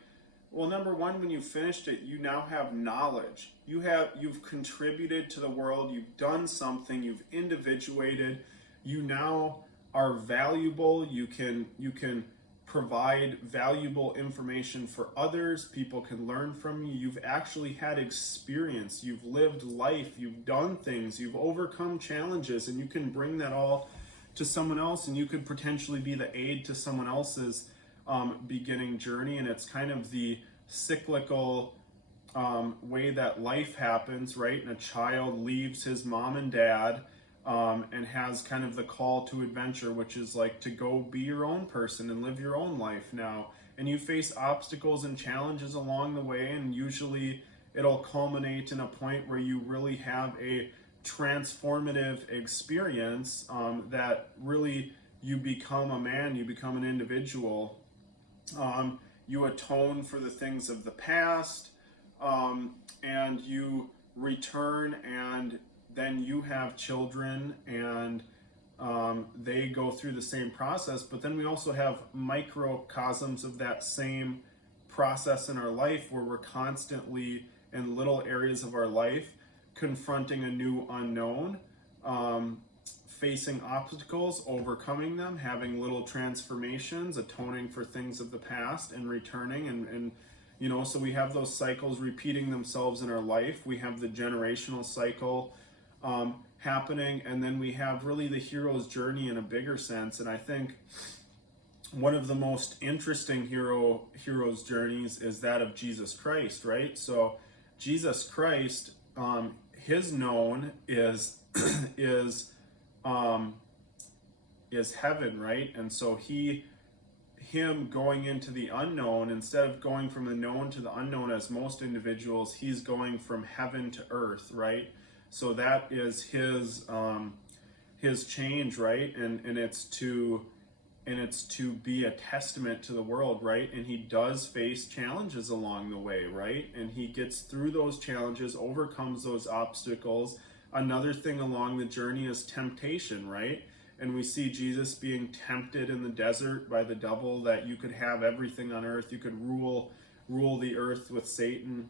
well, number one, when you finished it, you now have knowledge. You've contributed to the world, you've done something, you've individuated, you now are valuable, you can provide valuable information for others, people can learn from you, you've actually had experience, you've lived life, you've done things, you've overcome challenges, and you can bring that all to someone else, and you could potentially be the aid to someone else's beginning journey. And it's kind of the cyclical way that life happens, right? And a child leaves his mom and dad and has kind of the call to adventure, which is like to go be your own person and live your own life now. And you face obstacles and challenges along the way, and usually it'll culminate in a point where you really have a transformative experience that really you become a man, you become an individual. You atone for the things of the past, and you return, and then you have children, and they go through the same process. But then we also have microcosms of that same process in our life, where we're constantly in little areas of our life confronting a new unknown, facing obstacles, overcoming them, having little transformations, atoning for things of the past, and returning. And so we have those cycles repeating themselves in our life. We have the generational cycle happening, and then we have really the hero's journey in a bigger sense. And I think one of the most interesting hero's journeys is that of Jesus Christ, right? So Jesus Christ, his known is heaven, right? And so him going into the unknown, instead of going from the known to the unknown as most individuals, he's going from heaven to earth, right? So that is his change, right? And it's to be a testament to the world, right? And he does face challenges along the way, right? And he gets through those challenges, overcomes those obstacles. Another thing along the journey is temptation, right? And we see Jesus being tempted in the desert by the devil, that you could have everything on earth, you could rule the earth with Satan.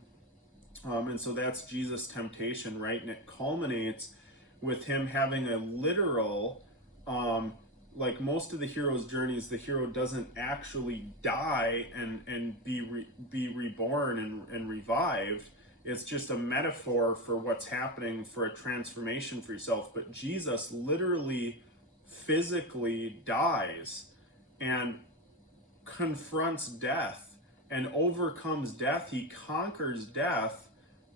And so that's Jesus' temptation, right? And it culminates with him having a literal, like most of the hero's journeys, the hero doesn't actually die and be reborn and revived. It's just a metaphor for what's happening, for a transformation for yourself. But Jesus literally, physically dies and confronts death and overcomes death. He conquers death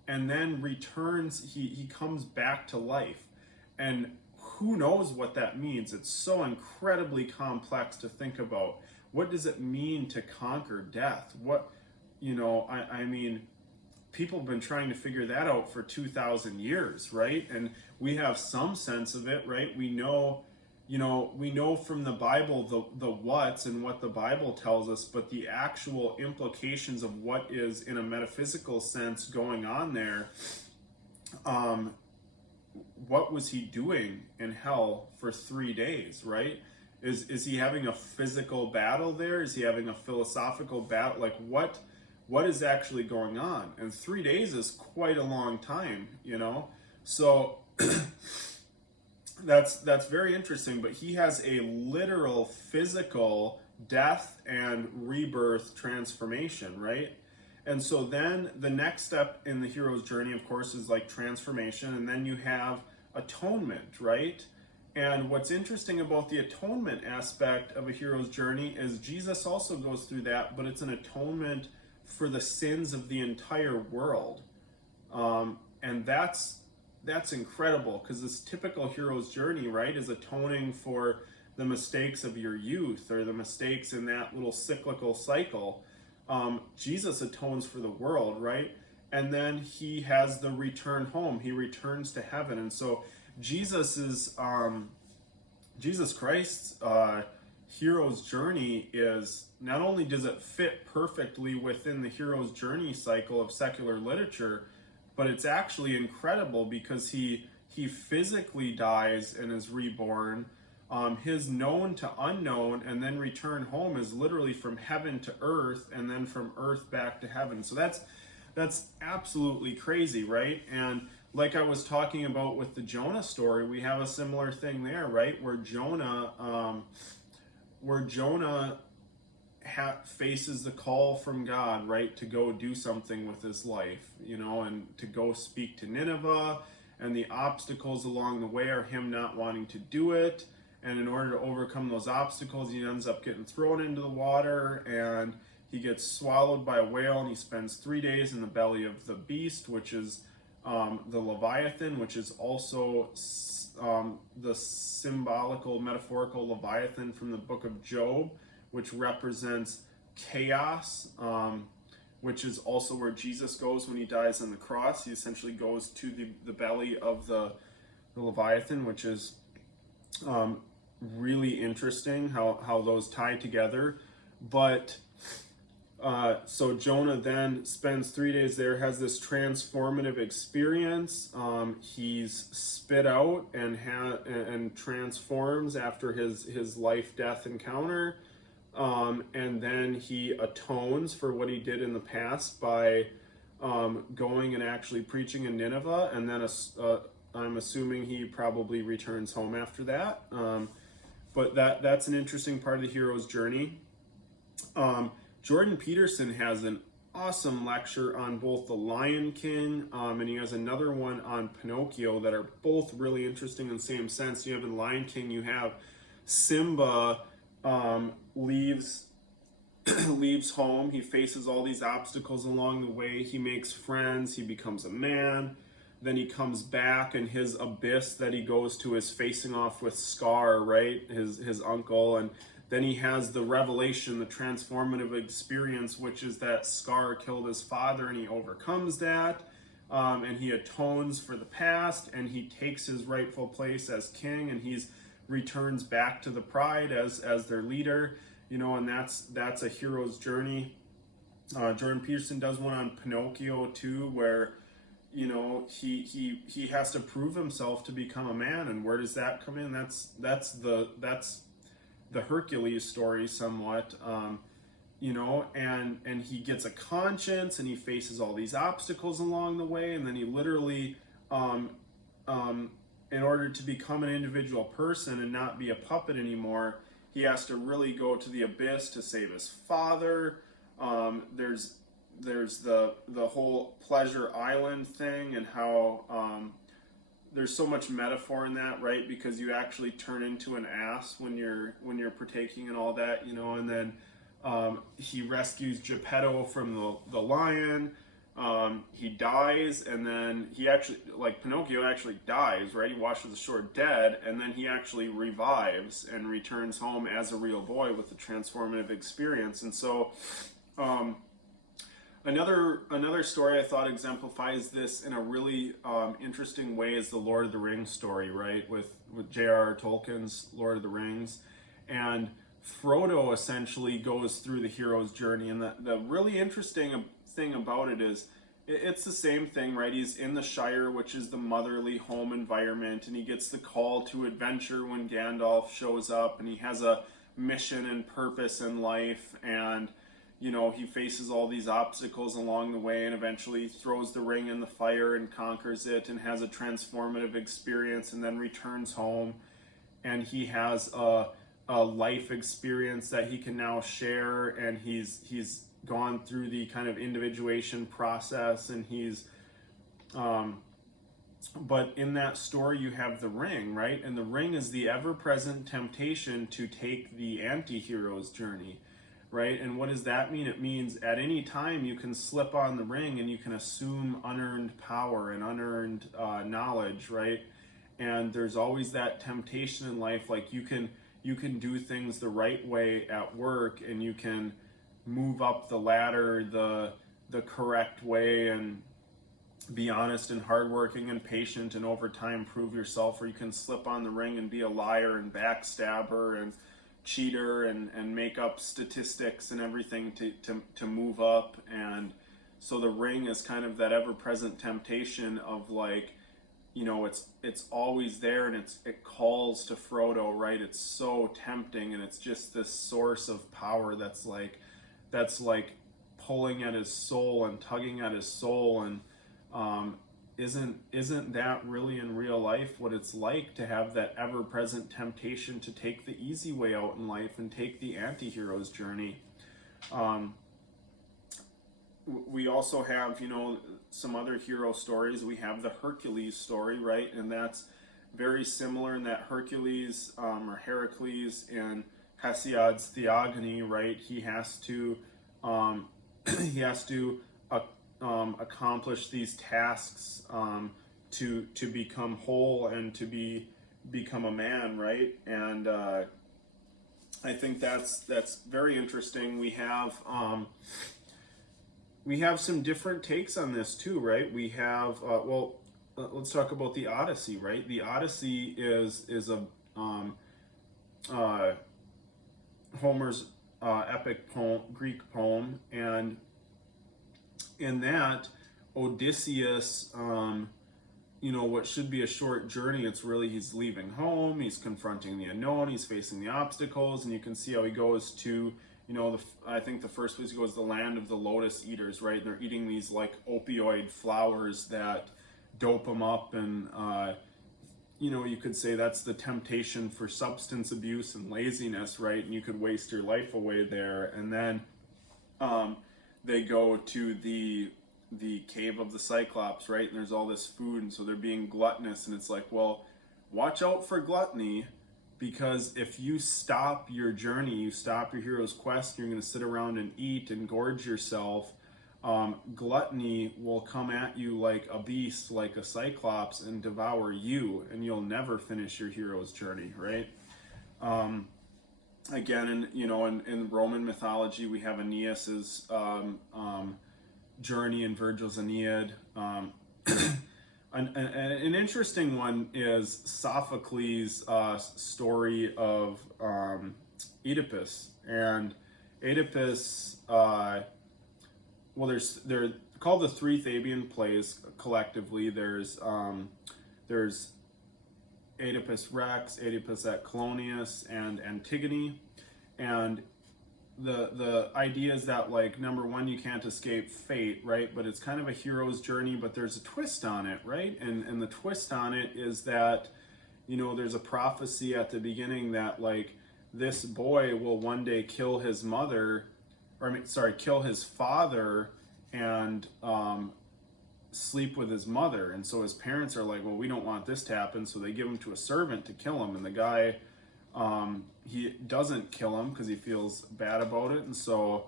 and then returns. He comes back to life. And who knows what that means? It's so incredibly complex to think about. What does it mean to conquer death? I mean, people have been trying to figure that out for 2,000 years, right? And we have some sense of it, right? We know we know from the Bible the what's and what the Bible tells us, but the actual implications of what is in a metaphysical sense going on there, what was he doing in hell for 3 days, right? Is he having a physical battle there? Is he having a philosophical battle? Like what is actually going on? And 3 days is quite a long time, So that's very interesting, but he has a literal physical death and rebirth transformation, right? And so then the next step in the hero's journey, of course, is like transformation, and then you have atonement, right? And what's interesting about the atonement aspect of a hero's journey is Jesus also goes through that, but it's an atonement for the sins of the entire world. And that's incredible, because this typical hero's journey, right, is atoning for the mistakes of your youth or the mistakes in that little cyclical cycle. Jesus atones for the world, right? And then he has the return home. He returns to heaven. And so Jesus Christ's hero's journey is, not only does it fit perfectly within the hero's journey cycle of secular literature, but it's actually incredible because he physically dies and is reborn. His known to unknown and then return home is literally from heaven to earth and then from earth back to heaven. So that's absolutely crazy, right? And like I was talking about with the Jonah story, we have a similar thing there, right? Where Jonah faces the call from God, right, to go do something with his life, and to go speak to Nineveh, and the obstacles along the way are him not wanting to do it. And in order to overcome those obstacles, he ends up getting thrown into the water, and he gets swallowed by a whale, and he spends 3 days in the belly of the beast, which is the Leviathan, which is also the symbolical, metaphorical Leviathan from the book of Job, which represents chaos, which is also where Jesus goes when he dies on the cross. He essentially goes to the belly of the Leviathan, which is really interesting how those tie together. But so Jonah then spends 3 days there, has this transformative experience. He's spit out and transforms after his life-death encounter. And then he atones for what he did in the past by going and actually preaching in Nineveh. And then I'm assuming he probably returns home after that. But that's an interesting part of the hero's journey. Jordan Peterson has an awesome lecture on both The Lion King, and he has another one on Pinocchio that are both really interesting in the same sense. You have in Lion King, you have Simba leaves home. He faces all these obstacles along the way. He makes friends. He becomes a man. Then he comes back, and his abyss that he goes to is facing off with Scar, right? His uncle. And then he has the revelation, the transformative experience, which is that Scar killed his father, and he overcomes that. And he atones for the past, and he takes his rightful place as king, and he's returns back to the pride as their leader, and that's a hero's journey. Jordan Peterson does one on Pinocchio too, where he has to prove himself to become a man. And where does that come in? That's the Hercules story somewhat, and he gets a conscience, and he faces all these obstacles along the way, and then he literally in order to become an individual person and not be a puppet anymore, he has to really go to the abyss to save his father. There's the whole Pleasure Island thing, and how there's so much metaphor in that, right? Because you actually turn into an ass when you're partaking in all that, and then he rescues Geppetto from the lion. He dies, and then he actually, like Pinocchio actually dies, right? He washes ashore dead, and then he actually revives and returns home as a real boy with a transformative experience. And so another story I thought exemplifies this in a really interesting way is the Lord of the Rings story, right? with J.R.R. Tolkien's Lord of the Rings. And Frodo essentially goes through the hero's journey. And the really interesting thing about it is it's the same thing, right? He's in the Shire, which is the motherly home environment, and he gets the call to adventure when Gandalf shows up, and he has a mission and purpose in life, and he faces all these obstacles along the way, and eventually throws the ring in the fire and conquers it and has a transformative experience, and then returns home, and he has a life experience that he can now share, and he's gone through the kind of individuation process, and but in that story you have the ring, right? And the ring is the ever-present temptation to take the anti-hero's journey, right? And what does that mean? It means at any time you can slip on the ring and you can assume unearned power and unearned knowledge, right? And there's always that temptation in life, like you can do things the right way at work, and you can move up the ladder the correct way and be honest and hardworking and patient, and over time prove yourself, or you can slip on the ring and be a liar and backstabber and cheater and make up statistics and everything to move up. And so the ring is kind of that ever-present temptation of like, it's always there, and it calls to Frodo, right? It's so tempting, and it's just this source of power that's like pulling at his soul and tugging at his soul. And isn't that really in real life what it's like to have that ever-present temptation to take the easy way out in life and take the anti-hero's journey? We also have, some other hero stories. We have the Hercules story, right? And that's very similar in that Hercules, or Heracles in Hesiod's Theogony, right? He has to accomplish these tasks to become whole and to become a man, right? And I think that's very interesting. We have some different takes on this too, right? We have let's talk about the Odyssey, right? The Odyssey is a Homer's epic poem, Greek poem, and in that, Odysseus, what should be a short journey, it's really he's leaving home, he's confronting the unknown, he's facing the obstacles, and you can see how he goes to, I think the first place he goes, the land of the lotus eaters, right? They're eating these like opioid flowers that dope them up, and you could say that's the temptation for substance abuse and laziness, right? And you could waste your life away there. And then they go to the cave of the Cyclops, right? And there's all this food, and so they're being gluttonous, and it's like, well, watch out for gluttony, because if you stop your journey, you stop your hero's quest, you're going to sit around and eat and gorge yourself. Gluttony will come at you like a beast, like a Cyclops, and devour you, and you'll never finish your hero's journey, right? Again, in Roman mythology, we have Aeneas's journey in Virgil's Aeneid. An interesting one is Sophocles' story of Oedipus. And Oedipus, they're called the three Theban plays collectively. There's Oedipus Rex, Oedipus at Colonius, and Antigone. And the idea is that, like, number one, you can't escape fate, right? But it's kind of a hero's journey, but there's a twist on it, right? And the twist on it is that, there's a prophecy at the beginning that, like, this boy will one day kill his father and sleep with his mother. And so his parents are like, well, we don't want this to happen, so they give him to a servant to kill him. And the guy, he doesn't kill him because he feels bad about it. And so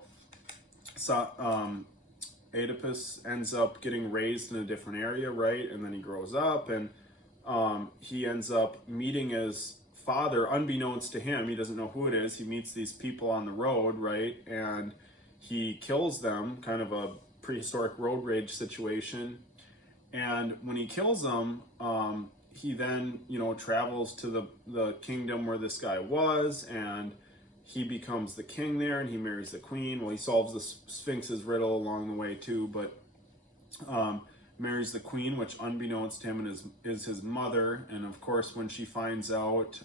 Oedipus ends up getting raised in a different area, right? And then he grows up, and he ends up meeting his father, unbeknownst to him. He doesn't know who it is. He meets these people on the road, right? And he kills them, kind of a prehistoric road rage situation. And when he kills them, he then, travels to the kingdom where this guy was, and he becomes the king there, and he marries the queen. Well, he solves the Sphinx's riddle along the way too, but marries the queen, which unbeknownst to him is his mother. And of course, when she finds out,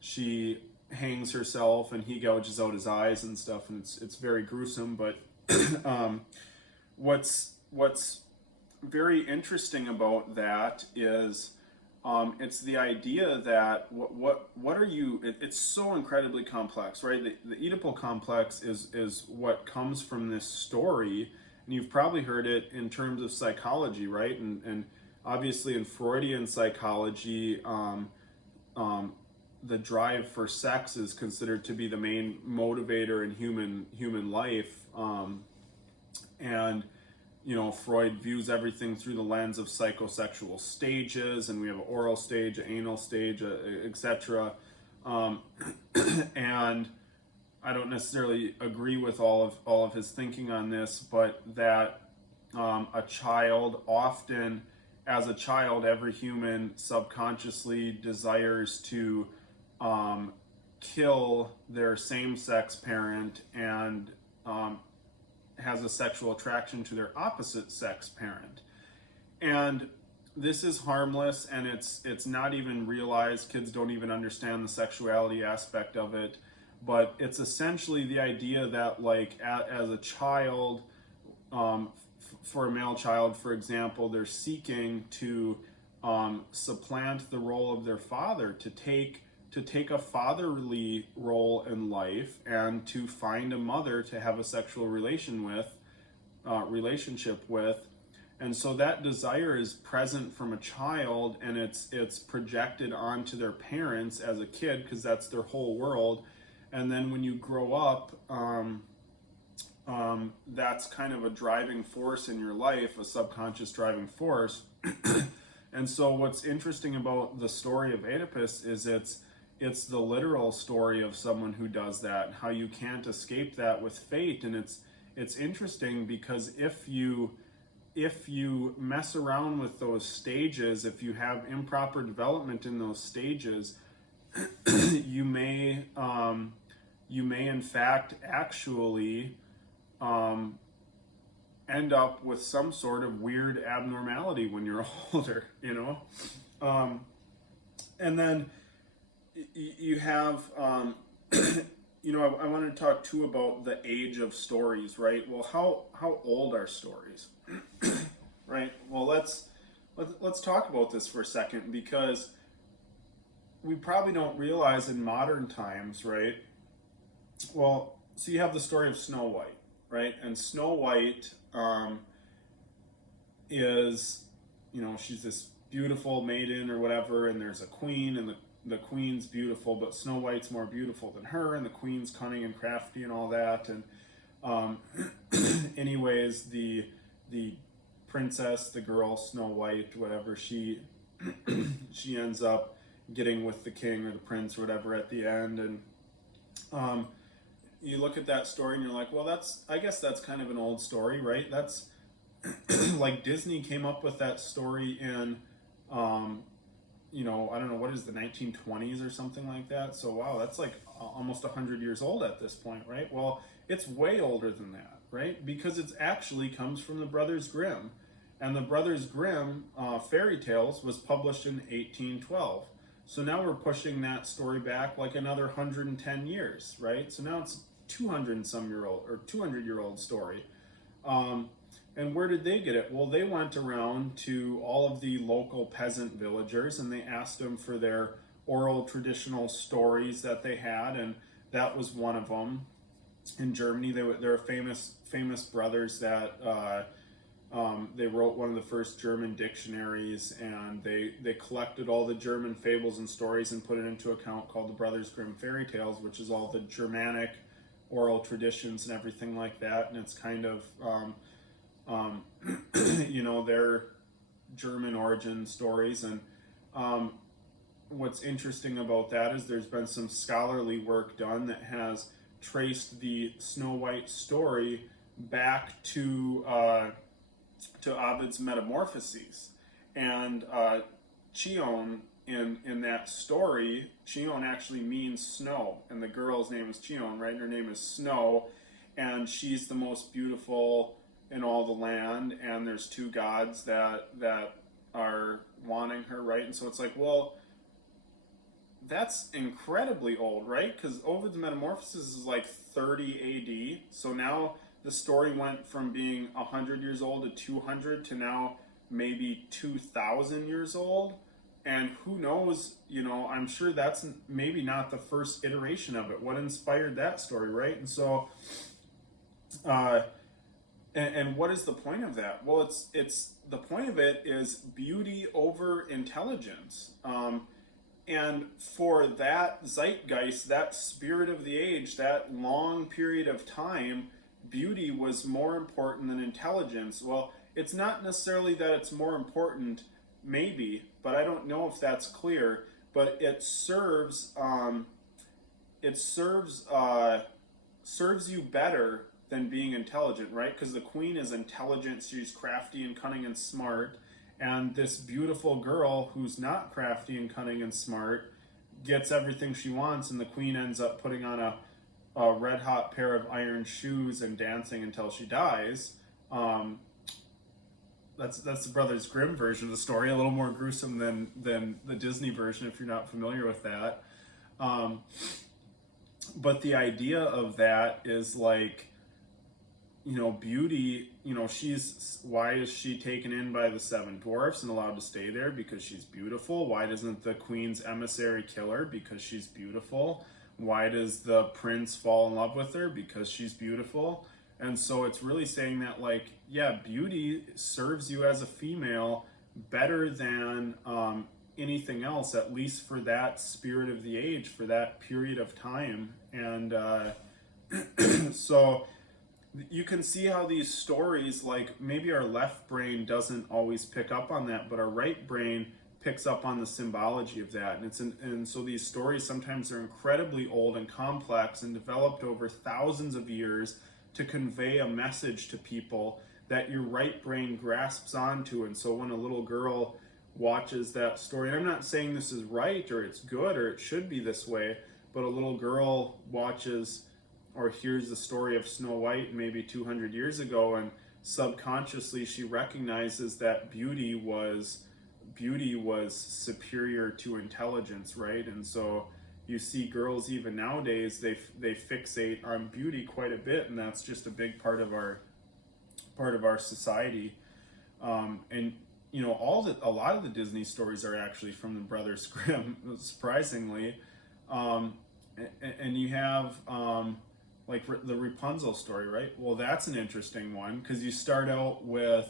she hangs herself, and he gouges out his eyes and stuff, and it's very gruesome. But what's very interesting about that is it's the idea that what are you? It's so incredibly complex, right? The Oedipal complex is what comes from this story, and you've probably heard it in terms of psychology, right? And obviously in Freudian psychology, the drive for sex is considered to be the main motivator in human life, and Freud views everything through the lens of psychosexual stages, and we have an oral stage, an anal stage, etc. And I don't necessarily agree with all of his thinking on this, but that a child often, as a child, every human subconsciously desires to kill their same-sex parent and has a sexual attraction to their opposite sex parent. And this is harmless, and it's not even realized. Kids don't even understand the sexuality aspect of it, but it's essentially the idea that, like, as a child, for a male child, for example, they're seeking to supplant the role of their father, to take a fatherly role in life, and to find a mother to have a sexual relationship with. And so that desire is present from a child, and it's projected onto their parents as a kid, because that's their whole world. And then when you grow up, that's kind of a driving force in your life, a subconscious driving force. And so what's interesting about the story of Oedipus is it's the literal story of someone who does that, how you can't escape that with fate. And it's interesting because if you mess around with those stages, if you have improper development in those stages, you may in fact actually end up with some sort of weird abnormality when you're older, and then you have, I wanted to talk too about the age of stories, right? Well, how old are stories, right? Well, let's talk about this for a second, because we probably don't realize in modern times, right? Well, so you have the story of Snow White, right? And Snow White is, she's this beautiful maiden or whatever, and there's a queen, and the queen's beautiful, but Snow White's more beautiful than her, and the queen's cunning and crafty and all that. And anyways, the princess, the girl, Snow White, whatever, she ends up getting with the king or the prince or whatever at the end. And you look at that story and you're like, well, I guess that's kind of an old story, right? That's like Disney came up with that story in I don't know, what is the 1920s or something like that. So wow, that's like almost 100 years old at this point, right? Well, it's way older than that, right? Because it actually comes from the Brothers Grimm, and the Brothers Grimm fairy tales was published in 1812. So now we're pushing that story back like another 110 years, right? So now it's 200-year-old story. And where did they get it? Well, they went around to all of the local peasant villagers, and they asked them for their oral traditional stories that they had, and that was one of them. In Germany, they're famous brothers that they wrote one of the first German dictionaries, and they collected all the German fables and stories and put it into account called the Brothers Grimm Fairy Tales, which is all the Germanic oral traditions and everything like that. And it's kind of their German origin stories. And what's interesting about that is there's been some scholarly work done that has traced the Snow White story back to Ovid's Metamorphoses. And Chion in that story, Chion actually means snow, and the girl's name is Chion, right? And her name is Snow, and she's the most beautiful in all the land, and there's two gods that are wanting her, right? And so it's like, well, that's incredibly old, right? Because Ovid's Metamorphoses is like 30 AD, so now the story went from being 100 years old to 200 to now maybe 2,000 years old. And who knows, you know, I'm sure that's maybe not the first iteration of it. What inspired that story, right? And so, and what is the point of that? Well, it's the point of it is beauty over intelligence. And for that zeitgeist, that spirit of the age, that long period of time, beauty was more important than intelligence. Well, it's not necessarily that it's more important, maybe, but I don't know if that's clear. But it serves you better than being intelligent, right? Because the queen is intelligent, she's crafty and cunning and smart, and this beautiful girl who's not crafty and cunning and smart gets everything she wants, and the queen ends up putting on a red hot pair of iron shoes and dancing until she dies. That's the Brothers Grimm version of the story, a little more gruesome than the Disney version if you're not familiar with that. But the idea of that is like, you know, beauty, you know, why is she taken in by the seven dwarfs and allowed to stay there? Because she's beautiful. Why doesn't the queen's emissary kill her? Because she's beautiful. Why does the prince fall in love with her? Because she's beautiful. And so it's really saying that, like, yeah, beauty serves you as a female better than anything else, at least for that spirit of the age, for that period of time. And so you can see how these stories, like, maybe our left brain doesn't always pick up on that, but our right brain picks up on the symbology of that. And so these stories sometimes are incredibly old and complex and developed over thousands of years to convey a message to people that your right brain grasps onto. And so when a little girl watches that story, and I'm not saying this is right or it's good or it should be this way, but a little girl watches or hears the story of Snow White maybe 200 years ago, and subconsciously she recognizes that beauty was superior to intelligence, right? And so you see girls even nowadays, they fixate on beauty quite a bit, and that's just a big part of our society. And you know, a lot of the Disney stories are actually from the Brothers Grimm, surprisingly. And you have like the Rapunzel story, right? Well, that's an interesting one because you start out with,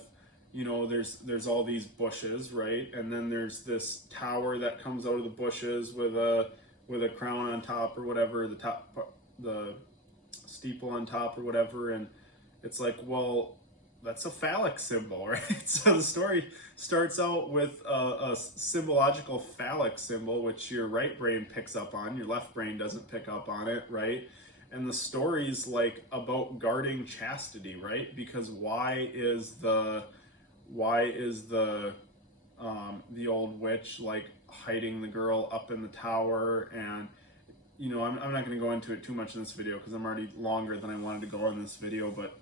you know, there's all these bushes, right? And then there's this tower that comes out of the bushes with a crown on top or whatever, the steeple on top or whatever, and it's like, well, that's a phallic symbol, right? So the story starts out with a symbological phallic symbol, which your right brain picks up on, your left brain doesn't pick up on it, right? And the story's like about guarding chastity, right? Because why is the old witch like hiding the girl up in the tower? And you know, I'm not going to go into it too much in this video because I'm already longer than I wanted to go in this video, but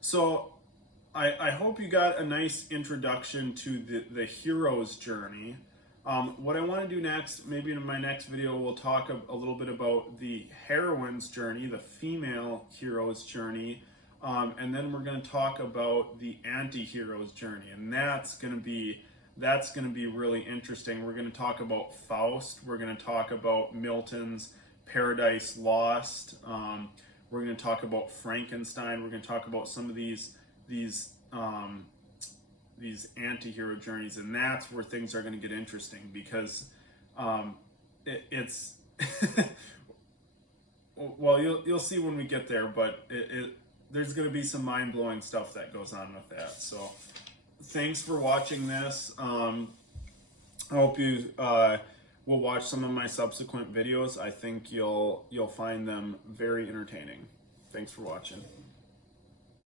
so I hope you got a nice introduction to the hero's journey. What I want to do next, maybe in my next video, we'll talk a little bit about the heroine's journey, the female hero's journey, and then we're going to talk about the anti-hero's journey, and that's going to be really interesting. We're going to talk about Faust. We're going to talk about Milton's Paradise Lost. We're going to talk about Frankenstein. We're going to talk about some of these anti-hero journeys, and that's where things are going to get interesting because it's well, you'll see when we get there, but there's going to be some mind-blowing stuff that goes on with that. So thanks for watching this. I hope you will watch some of my subsequent videos. I think you'll find them very entertaining. Thanks for watching.